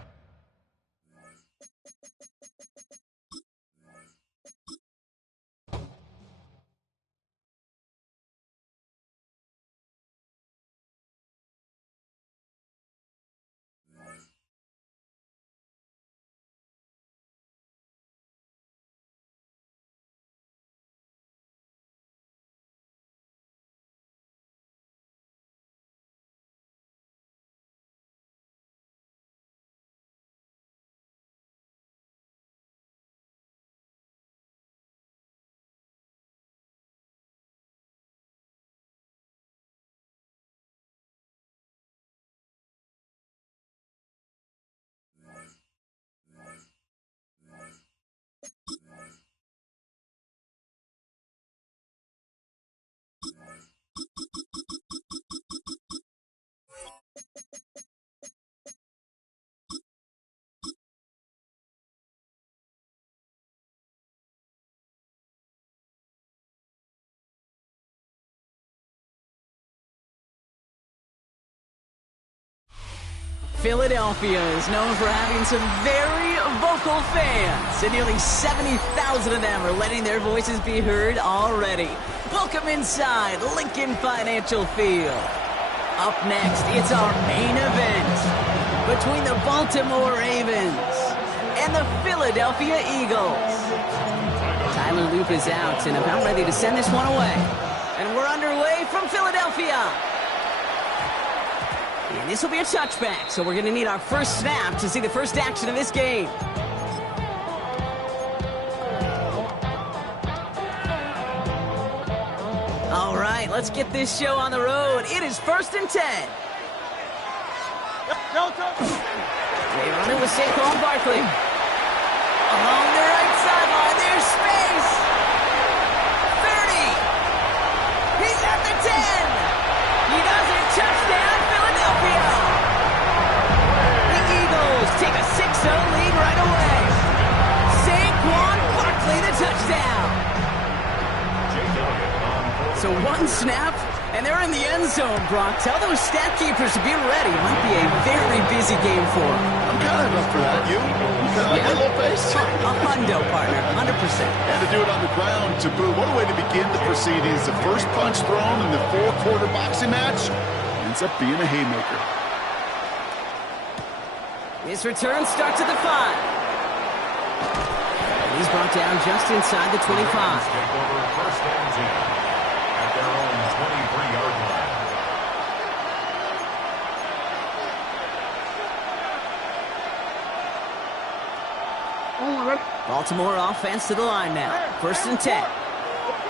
Philadelphia is known for having some very vocal fans, and nearly 70,000 of them are letting their voices be heard already. Welcome inside Lincoln Financial Field. Up next, it's our main event between the Baltimore Ravens and the Philadelphia Eagles. Tyler Loop is out and about ready to send this one away. And we're underway from Philadelphia. And this will be a touchback, so we're going to need our first snap to see the first action of this game. All right, let's get this show on the road. It is 1st and 10. They run it with Saquon Barkley. Along the right sideline, there's space. 30. He's at the 10. He does it. Touchdown, Philadelphia. The Eagles take a 6-0 lead right away. Saquon Barkley, the touchdown. So one snap, and they're in the end zone, Brock. Tell those stat keepers to be ready. It might be a very busy game for them. I'm kind of up for that. You kind of like my little face? A hundo, partner, 100%. And to do it on the ground, to boot. What a way to begin the proceedings. The first punch thrown in the 4-quarter boxing match ends up being a haymaker. His return starts at the 5. He's brought down just inside the 25. Take over first and 10 at their own 23-yard line. Baltimore offense to the line now. 1st and 10.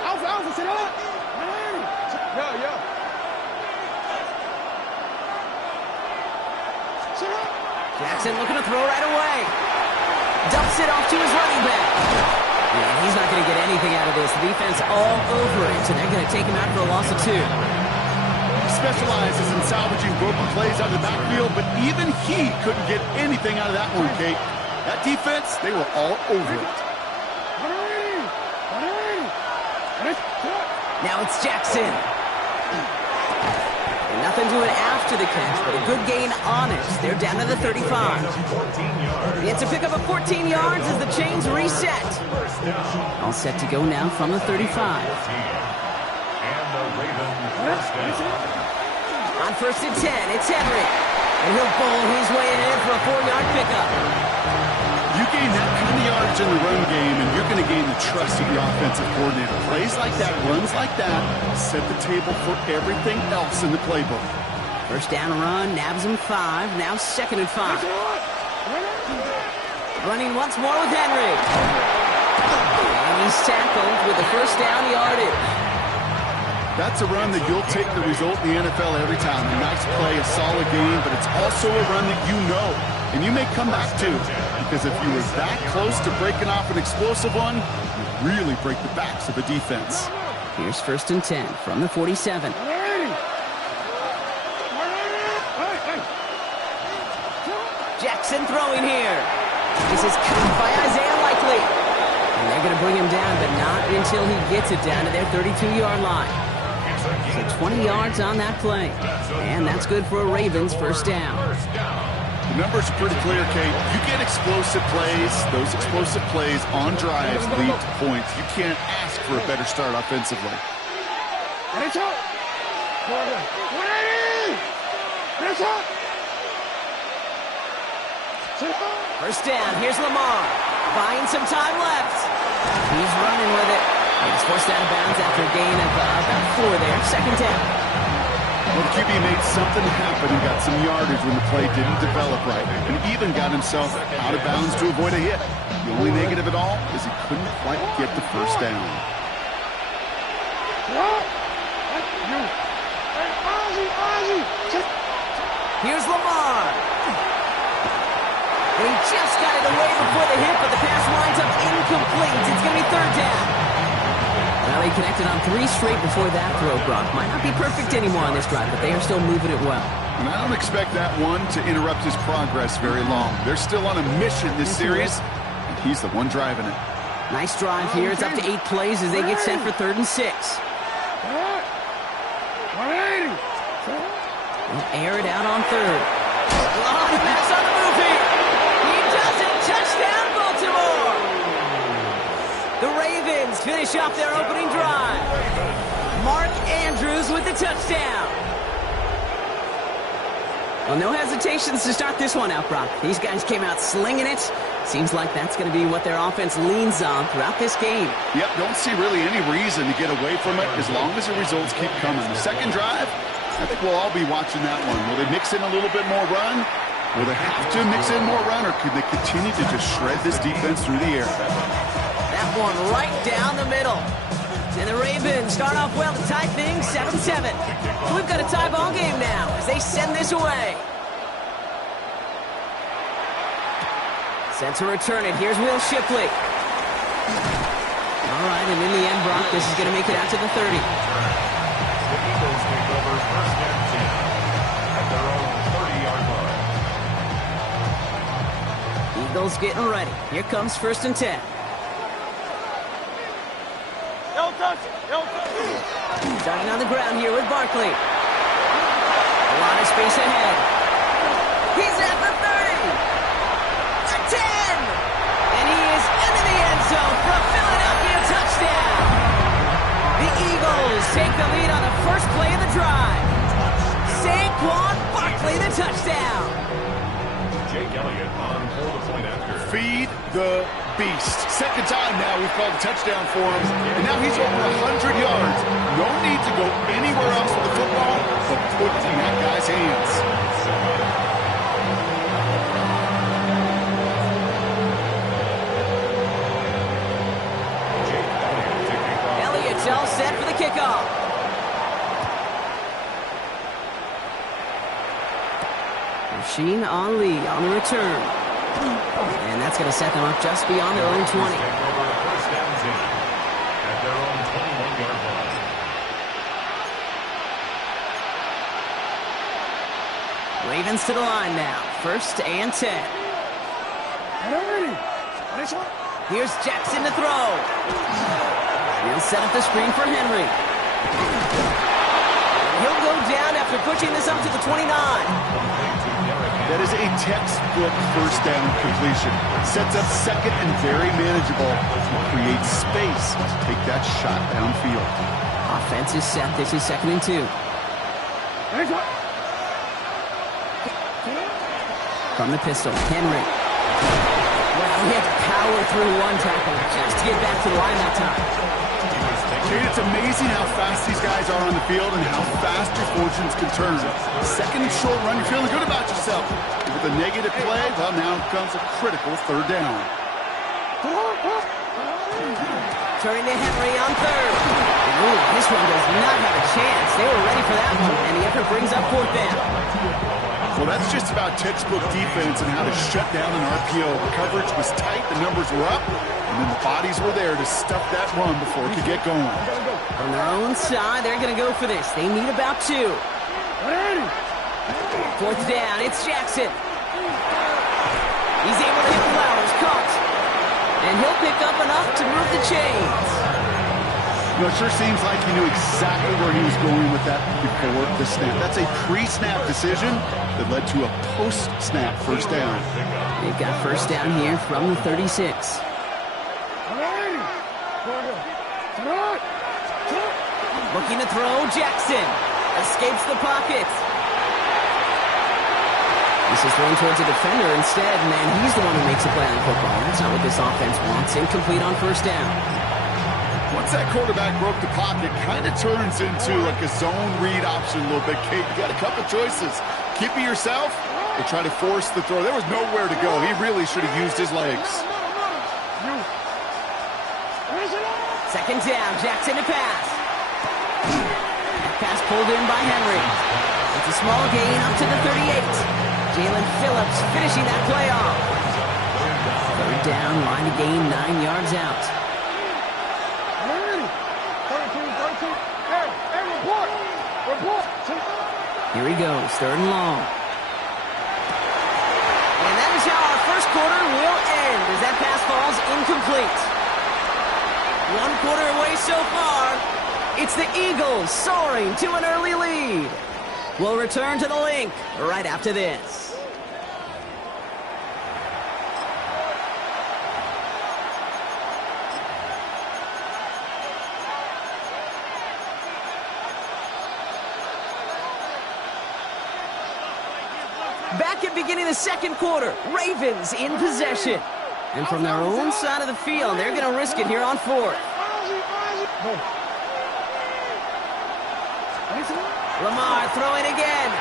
Alpha, sit up. Yo. Sit up. Jackson looking to throw right away. Dumps it off to his running back. Yeah, he's not going to get anything out of this. The defense all over it, and they're going to take him out for a loss of 2. He specializes in salvaging broken plays out of the backfield, but even he couldn't get anything out of that one, Kate. That defense, they were all over it. Now it's Jackson. And nothing doing after the catch, but a good gain on it. They're down to the 35. It's a pickup of 14 yards as the chains reset. All set to go now from the 35. On 1st and 10, it's Henry. And he'll bowl his way in for a 4-yard pickup. You gain that kind of yardage in the run game, and you're going to gain the trust of the offensive coordinator. Plays like that, runs like that, set the table for everything else in the playbook. 1st down run, nabs him 5. Now 2nd and 5. Running once more with Henry. And he's tackled with the 1st down yardage. That's a run that you'll take the result in the NFL every time. A nice play, a solid game, but it's also a run that you know, and you may come back to. Because if you were that close to breaking off an explosive one, you really break the backs of the defense. Here's 1st and 10 from the 47. Jackson throwing here. This is caught by Isaiah Likely. And they're going to bring him down, but not until he gets it down to their 32-yard line. So 20 yards on that play. And that's good for a Ravens 1st down. The numbers are pretty clear, Kate. You get explosive plays. Those explosive plays on drives lead to points. You can't ask for a better start offensively. 1st down. Here's Lamar. Buying some time left. He's running with it. He's forced out of bounds after a gain of about 4 there. 2nd down. Well, the QB made something happen and got some yardage when the play didn't develop right, and even got himself out of bounds to avoid a hit. The only negative at all is he couldn't quite get the 1st down. Here's Lamar. And he just got it away before the hit, but the pass winds up incomplete. It's going to be 3rd down. Well, he connected on 3 straight before that throw, Brock. Might not be perfect anymore on this drive, but they are still moving it well. And I don't expect that one to interrupt his progress very long. They're still on a mission this series, and he's the one driving it. Nice drive here. It's up to 8 plays as they get set for 3rd and 6. They'll air it out on 3rd. Oh, the pass on the move here. He does it. Touchdown, Baltimore. The Ravens finish off their opening drive. Mark Andrews with the touchdown. Well, no hesitations to start this one out, Brock. These guys came out slinging it. Seems like that's going to be what their offense leans on throughout this game. Yep, don't see really any reason to get away from it as long as the results keep coming. The 2nd drive, I think we'll all be watching that one. Will they mix in a little bit more run? Will they have to mix in more run, or could they continue to just shred this defense through the air? That one right down the middle. And the Ravens start off well to tie things 7-7. We've got a tie ball game now as they send this away. Set to return it. Here's Will Shipley. All right, and in the end, Brock, this is going to make it out to the 30. The Eagles take over 1st and 10 at their own 30-yard line. Eagles getting ready. Here comes 1st and 10. Starting on the ground here with Barkley. A lot of space ahead. He's at the 30. The 10. And he is into the end zone for a Philadelphia touchdown. The Eagles take the lead on the first play of the drive. Saquon Barkley, the touchdown. Jake Elliott on for the point after. Feed the beast. 2nd time now we've called a touchdown for him, and now he's over 100 yards. No need to go anywhere else with the football but put it in that guy's hands. kickoff. Rasheen Ali on the return. And that's going to set them up just beyond their own 20. First down 10 at their own 21-yard line. Ravens to the line now. 1st and 10. Here's Jackson to throw. He'll set up the screen for Henry. He'll go down after pushing this up to the 29. That is a textbook first down completion. Sets up second and very manageable to create space to take that shot downfield. Offense is set. This is 2nd and 2. From the pistol, Henry. Well, he had to power through one tackle just to get back to the line that time. Jade, it's amazing how fast these guys are on the field and how fast your fortunes can turn. Second and short run, you're feeling good about yourself. With a negative play, well, now comes a critical 3rd down. Turning to Henry on 3rd. Ooh, this one does not have a chance. They were ready for that one, and the effort brings up 4th down. Well, that's just about textbook defense and how to shut down an RPO. The coverage was tight, the numbers were up, and then the bodies were there to stuff that run before it could get going. On their own side, they're going to go for this. They need about 2. 4th down, it's Jackson. He's able to hit Flowers, caught. And he'll pick up enough to move the chains. You know, it sure seems like he knew exactly where he was going with that before the snap. That's a pre-snap decision that led to a post-snap first down. They've got first down here from the 36. Looking to throw, Jackson. Escapes the pocket. This is thrown towards a defender instead, and he's the one who makes a play on football. That's not what this offense wants. Incomplete on first down. Once that quarterback broke the pocket, kind of turns into like a zone read option a little bit. Kate, you got a couple choices. Keep it yourself or try to force the throw. There was nowhere to go. He really should have used his legs. 2nd down, Jackson to pass. Pass pulled in by Henry. It's a small gain up to the 38. Jalen Phillips finishing that play off. 3rd down, line to gain 9 yards out. Here he goes, 3rd and long. And that is how our first quarter will end as that pass falls incomplete. 1 quarter away so far. It's the Eagles soaring to an early lead. We'll return to the link right after this. Back at beginning of the 2nd quarter, Ravens in possession. And from their own side of the field, they're going to risk it here on 4th. Lamar throwing again.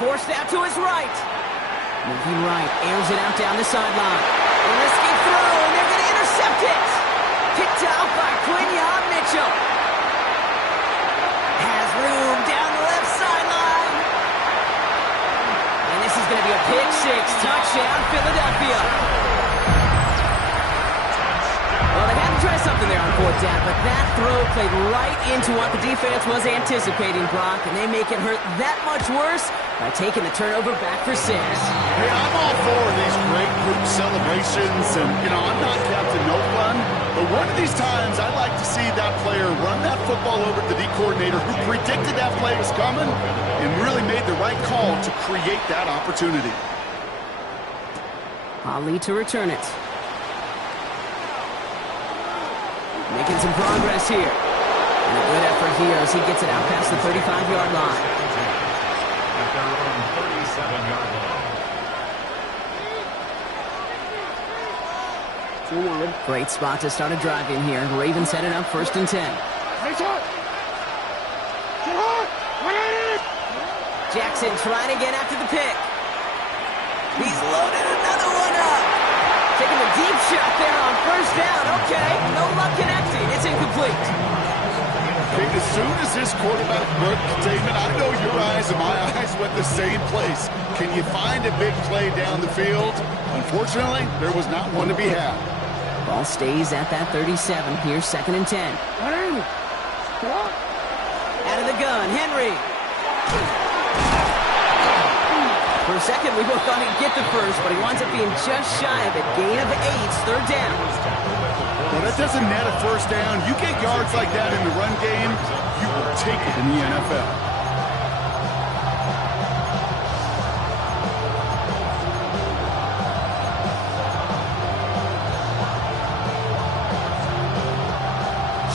Forced out to his right. Moving right, airs it out down the sideline. A risky throw, and they're going to intercept it. Picked out by Quinyon Mitchell. Has room down the left sideline. And this is going to be a pick 6. Touchdown, Philadelphia. Well, they had to try something there on 4th down, but that throw played right into what the defense was anticipating, Brock, and they make it hurt that much worse by taking the turnover back for 6. Hey, I'm all for these great group celebrations, and, you know, I'm not Captain No Fun, but one of these times I'd like to see that player run that football over to the D coordinator who predicted that play was coming and really made the right call to create that opportunity. Ali to return it. Making some progress here. And a good effort here as he gets it out past the 35-yard line. At their own 37-yard line. Great spot to start a drive in here. Ravens headed up 1st and 10. Jackson trying to get after the pick. He's loaded another one up. Taking a deep shot there on 1st down. Okay, no luck connecting. It's incomplete. soon as this quarterback broke containment, I know your eyes and my eyes went the same place. Can you find a big play down the field? Unfortunately, there was not one to be had. Ball stays at that 37. Here's 2nd and 10. Out of the gun, Henry. For a second, we both thought he'd get the first, but he winds up being just shy of it. Gain of 8, 3rd down. Well, that doesn't net a first down. You get yards like that in the run game, you will take it in the NFL.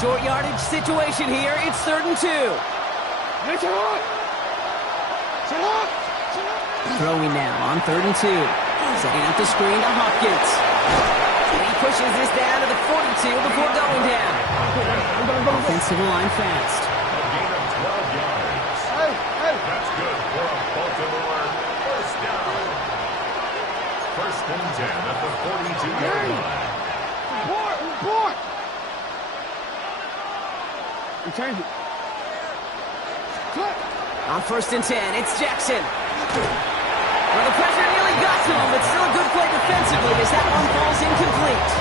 Short yardage situation here. It's 3rd and 2. Throwing now on 3rd and 2. Setting up the screen to Hopkins. And he pushes this down to the 42 before going down. Offensive line fast. A gain of 12 yards. That's good for a Baltimore first down. 1st and 10 at the 42-yard line. Report! Change it. On 1st and 10, it's Jackson. Well, the pressure nearly got to him, but still a good play defensively as that one falls incomplete.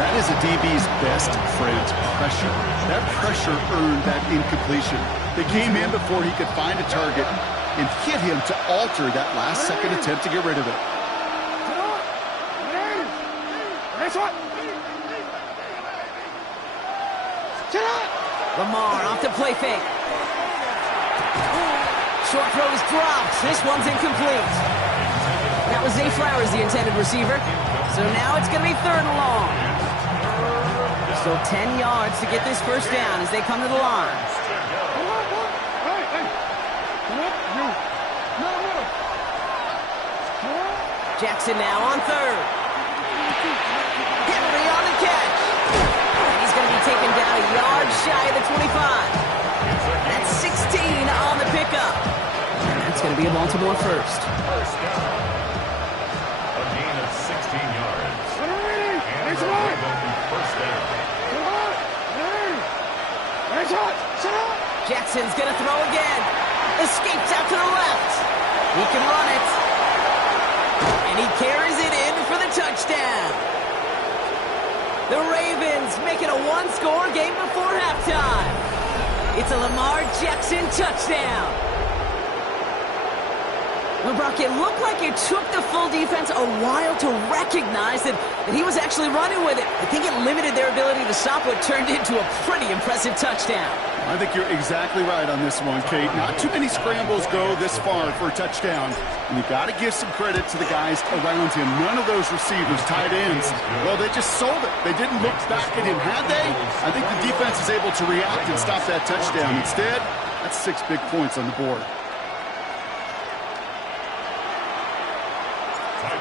That is a DB's best friend, pressure. That pressure earned that incompletion. They came in before he could find a target and hit him to alter that last-second attempt to get rid of it. Lamar off the play fake. Short throw is dropped. This one's incomplete. That was Zay Flowers, the intended receiver. So now it's going to be 3rd and long. Still 10 yards to get this first down as they come to the line. Jackson now on 3rd. Henry on the catch. And he's going to be taken down a yard shy of the 25. That's 16 on the pickup. And that's going to be a Baltimore first. First down. A gain of 16 yards. And It's the on. Ravens first down. Jackson's going to throw again. Escapes out to the left. He can run it. And he carries it in for the touchdown. The Ravens make it a one-score game before halftime. It's a Lamar Jackson touchdown. Well, Brock, it looked like it took the full defense a while to recognize that he was actually running with it. I think it limited their ability to stop what turned into a pretty impressive touchdown. I think you're exactly right on this one, Kate. Not too many scrambles go this far for a touchdown. And you've got to give some credit to the guys around him. None of those receivers, tight ends, well, they just sold it. They didn't look back at him. Had they? I think the defense is able to react and stop that touchdown. Instead, that's 6 big points on the board.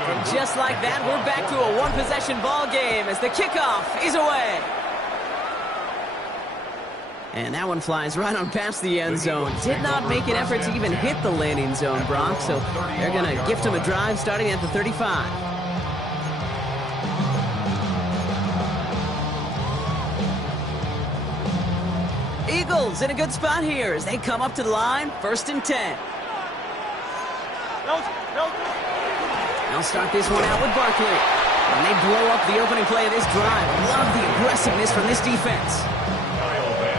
And just like that, we're back to a one-possession ball game as the kickoff is away. And that one flies right on past the end zone. Did not make an effort to even hit the landing zone, Brock, so they're going to gift him a drive starting at the 35. Eagles in a good spot here as they come up to the line, 1st and 10. They'll start this one out with Barkley. And they blow up the opening play of this drive. Love the aggressiveness from this defense.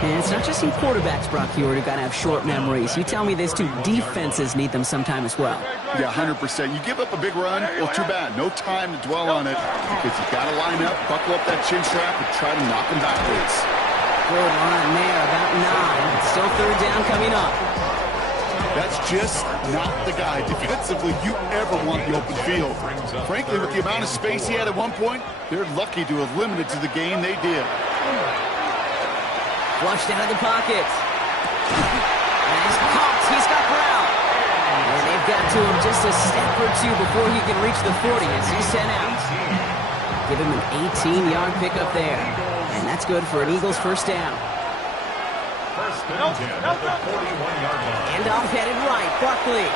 And it's not just in quarterbacks, Brock Hewitt, who got to have short memories. You tell me this too, defenses need them sometime as well. Yeah, 100%. You give up a big run, well, too bad. No time to dwell on it because you've got to line up, buckle up that chin strap, and try to knock them backwards. Good line there, about 9. Still 3rd down coming up. That's just not the guy defensively you ever want the open field. Frankly, with the amount of space he had at one point, they're lucky to have limited to the game they did. Flushed out of the pocket. And he's caught. He's got Brown. And they've got to him just a step or two before he can reach the 40 as he's sent out. Give him an 18-yard pickup there. And that's good for an Eagles first down. First and 10 at the 41-yard line. And off headed right, Barkley.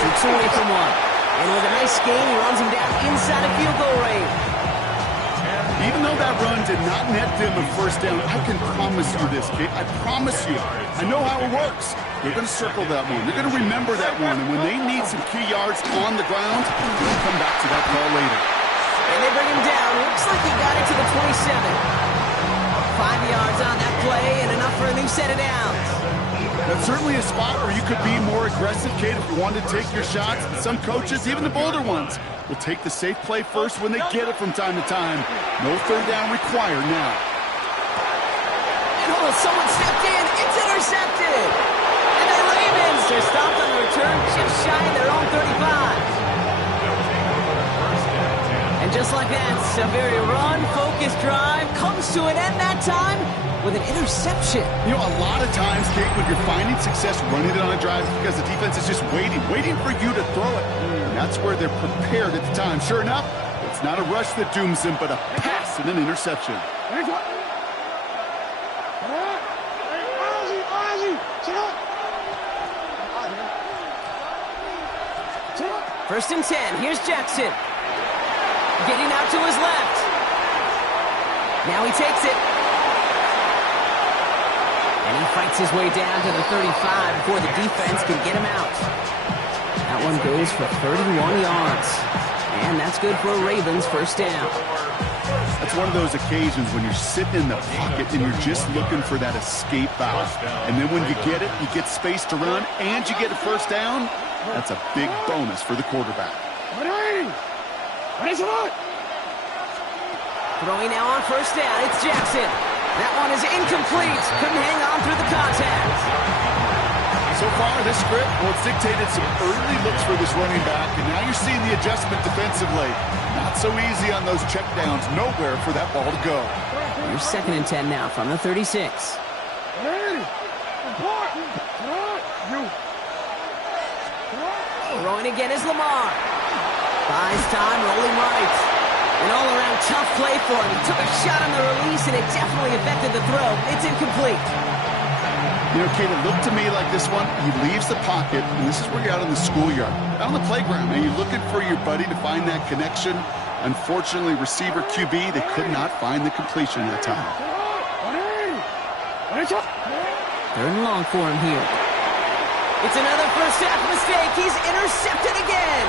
Shoots away from one. And with a nice game, he runs him down inside of field goal range. Even though that run did not net them a first down. I can promise you this, Kate. I promise you. I know how it works. They're going to circle that one. They're going to remember that one. And when they need some key yards on the ground, they'll come back to that call later. And they bring him down. Looks like he got it to the 27. 5 yards on that play and enough for a new set of downs. That's certainly a spot where you could be more aggressive, Kate, if you wanted to take your shots. Some coaches, even the bolder ones, will take the safe play first when they get it from time to time. No third down required now. And someone stepped in. It's intercepted. And the Ravens are stopped on the return just shy of their own 35. And just like that, a very run-focused drive comes to an end that time with an interception. You know, a lot of times, Kate, when you're finding success running it on a drive, because the defense is just waiting for you to throw it. And that's where they're prepared at the time. Sure enough, it's not a rush that dooms them, but a pass and an interception. First and 10. Here's Jackson. Getting out to his left. Now he takes it. And he fights his way down to the 35 before the defense can get him out. That one goes for 31 yards. And that's good for a Ravens first down. That's one of those occasions when you're sitting in the pocket and you're just looking for that escape valve. And then when you get it, you get space to run, and you get a first down. That's a big bonus for the quarterback. Throwing now on first down, it's Jackson. That one is incomplete. Couldn't hang on through the contact. So far, this script, well, it's dictated some early looks for this running back, and now you're seeing the adjustment defensively. Not so easy on those checkdowns. Nowhere for that ball to go. Here's second and 10 now from the 36. Throwing again is Lamar. Buys time, rolling right. An all-around tough play for him. He took a shot on the release, and it definitely affected the throw. It's incomplete. You know, Kate, it looked to me like this one, he leaves the pocket, and this is where you're out in the schoolyard, out on the playground, and you're looking for your buddy to find that connection. Unfortunately, receiver QB, they could not find the completion that time. Third and long for him here. It's another first half mistake. He's intercepted again.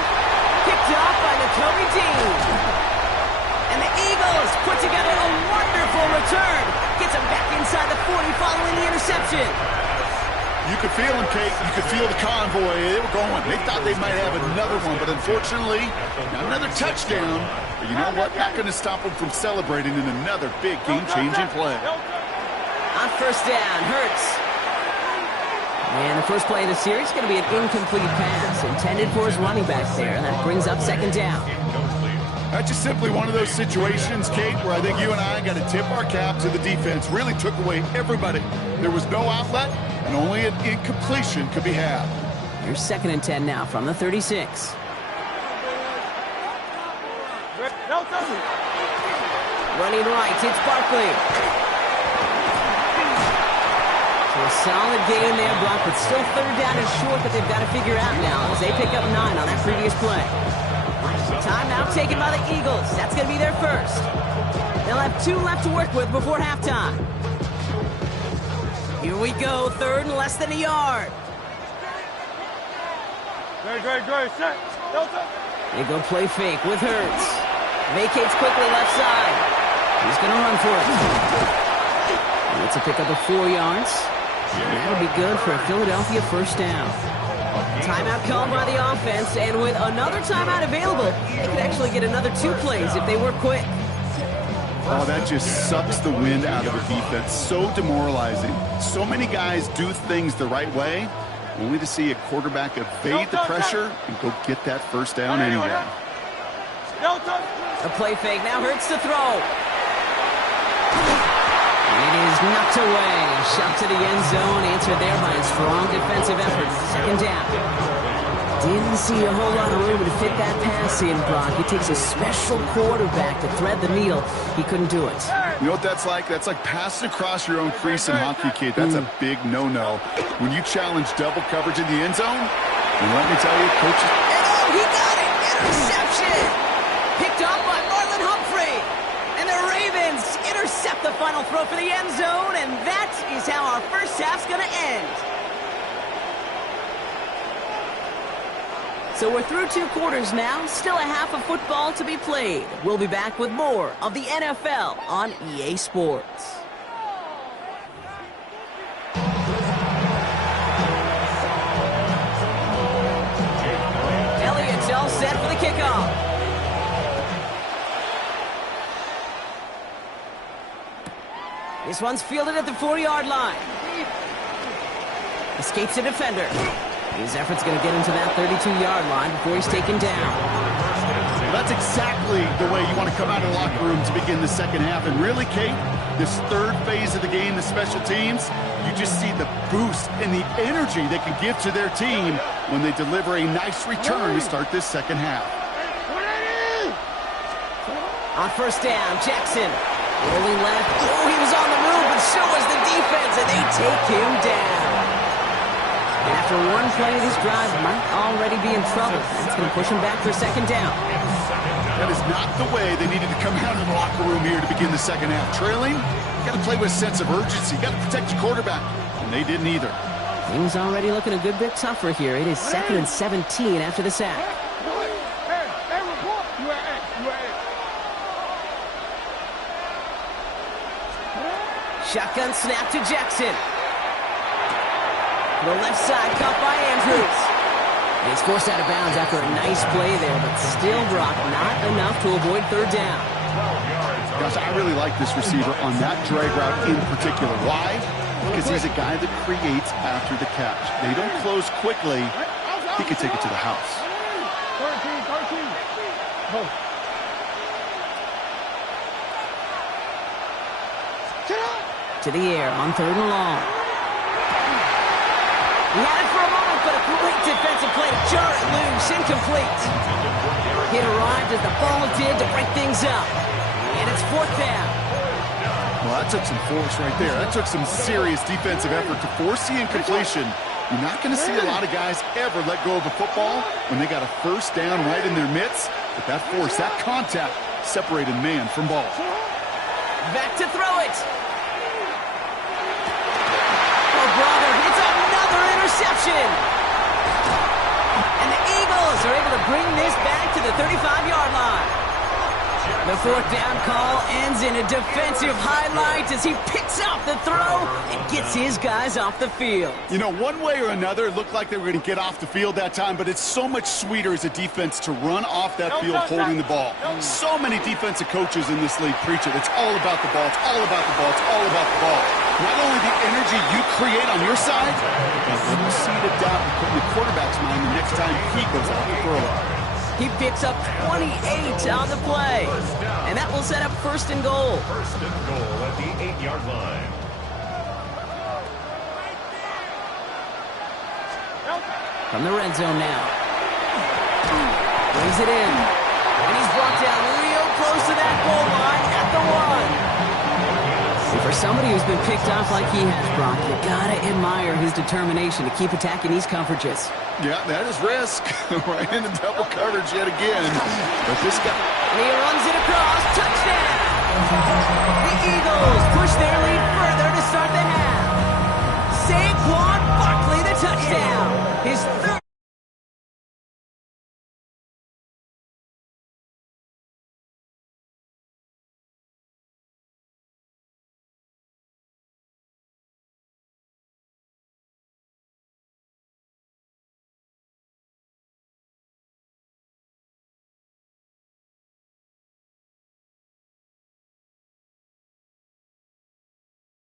Picked off by Nakobe Dean. And the Eagles put together a wonderful return. Gets him back inside the 40 following the interception. You could feel them, Kate. You could feel the convoy. They were going. They thought they might have another one, but unfortunately, not another touchdown. But you know what? Not going to stop them from celebrating in another big game-changing play. On first down, Hurts. And the first play of the series is going to be an incomplete pass intended for his running back there. And that brings up second down. That's just simply one of those situations, Kate, where I think you and I got to tip our cap to the defense. Really took away everybody. There was no outlet, and only an incompletion could be had. Here's second and 10 now from the 36. Running right, it's Barkley. So a solid gain there, Brock, but still third down and short that they've got to figure out now as they pick up 9 on that previous play. Timeout taken by the Eagles. That's going to be their first. They'll have 2 left to work with before halftime. Here we go, third and less than a yard. Set. They go play fake with Hurts. Vacates quickly left side. He's going to run for it. And it's a pickup of 4 yards. And that'll be good for a Philadelphia first down. Timeout called by the offense, and with another timeout available, they could actually get another 2 plays if they were quick. Oh, that just sucks the wind out of the defense. So demoralizing. So many guys do things the right way, only to see a quarterback evade the pressure and go get that first down anyway. A play fake, now Hurts to throw. It is knocked away. Shot to the end zone. Answered there by a strong defensive effort. Second down. Didn't see a whole lot of room to fit that pass in, Brock. It takes a special quarterback to thread the needle. He couldn't do it. You know what that's like? That's like passing across your own crease in hockey, kid. That's a big no-no. When you challenge double coverage in the end zone, and let me tell you, coaches... Oh, he got it! Interception! Picked off by Marlon Humphrey. And the Ravens the final throw for the end zone, and that is how our first half's going to end. So we're through 2 quarters now, still a half of football to be played. We'll be back with more of the NFL on EA Sports. Elliott's all set for the kickoff. This one's fielded at the 40-yard line. Escapes a defender. His effort's going to get him to that 32-yard line before he's taken down. That's exactly the way you want to come out of the locker room to begin the second half. And really, Kate, this third phase of the game, the special teams, you just see the boost and the energy they can give to their team when they deliver a nice return to start this second half. On first down, Jackson. Rolling left. Oh, he was on the move, but so was the defense, and they take him down. And after one play, this drive might already be in trouble. It's going to push him back for second down. That is not the way they needed to come out of the locker room here to begin the second half. Trailing, got to play with a sense of urgency. Got to protect your quarterback, and they didn't either. Things already looking a good bit tougher here. It is 2nd and 17 after the sack. Shotgun snap to Jackson. The left side caught by Andrews. And he's forced out of bounds after a nice play there, but still, Brock, not enough to avoid third down. Gosh, I really like this receiver on that drag route in particular. Why? Because he's a guy that creates after the catch. They don't close quickly. He can take it to the house. 13. To the air on 3rd and long. He had it for a moment, but a great defensive play to jar it loose. Incomplete. It arrived as the ball did to break things up. And it's 4th down. Well, that took some force right there. That took some serious defensive effort to force the incompletion. You're not going to see a lot of guys ever let go of a football when they got a first down right in their midst. But that force, that contact, separated man from ball. Back to throw it. Brother, it's another interception. And the Eagles are able to bring this back to the 35-yard line. The 4th down call ends in a defensive highlight as he picks out the throw and gets his guys off the field. You know, one way or another, it looked like they were going to get off the field that time, but it's so much sweeter as a defense to run off that field holding the ball. So many defensive coaches in this league preach it. It's all about the ball. It's all about the ball. It's all about the ball. Not only the energy you create on your side, but a little seed of doubt you put in the quarterback's mind the next time he goes out to throw it. He picks up 28 on the play. And that will set up 1st and goal. 1st and goal at the 8-yard line. From the red zone now. Brings it in. And he's brought down real close to that goal line at the 1. And for somebody who's been picked off like he has, Brock, you gotta admire his determination to keep attacking these coverages. Yeah, that is risk. Right into double coverage yet again. But this guy... And he runs it across. Touchdown!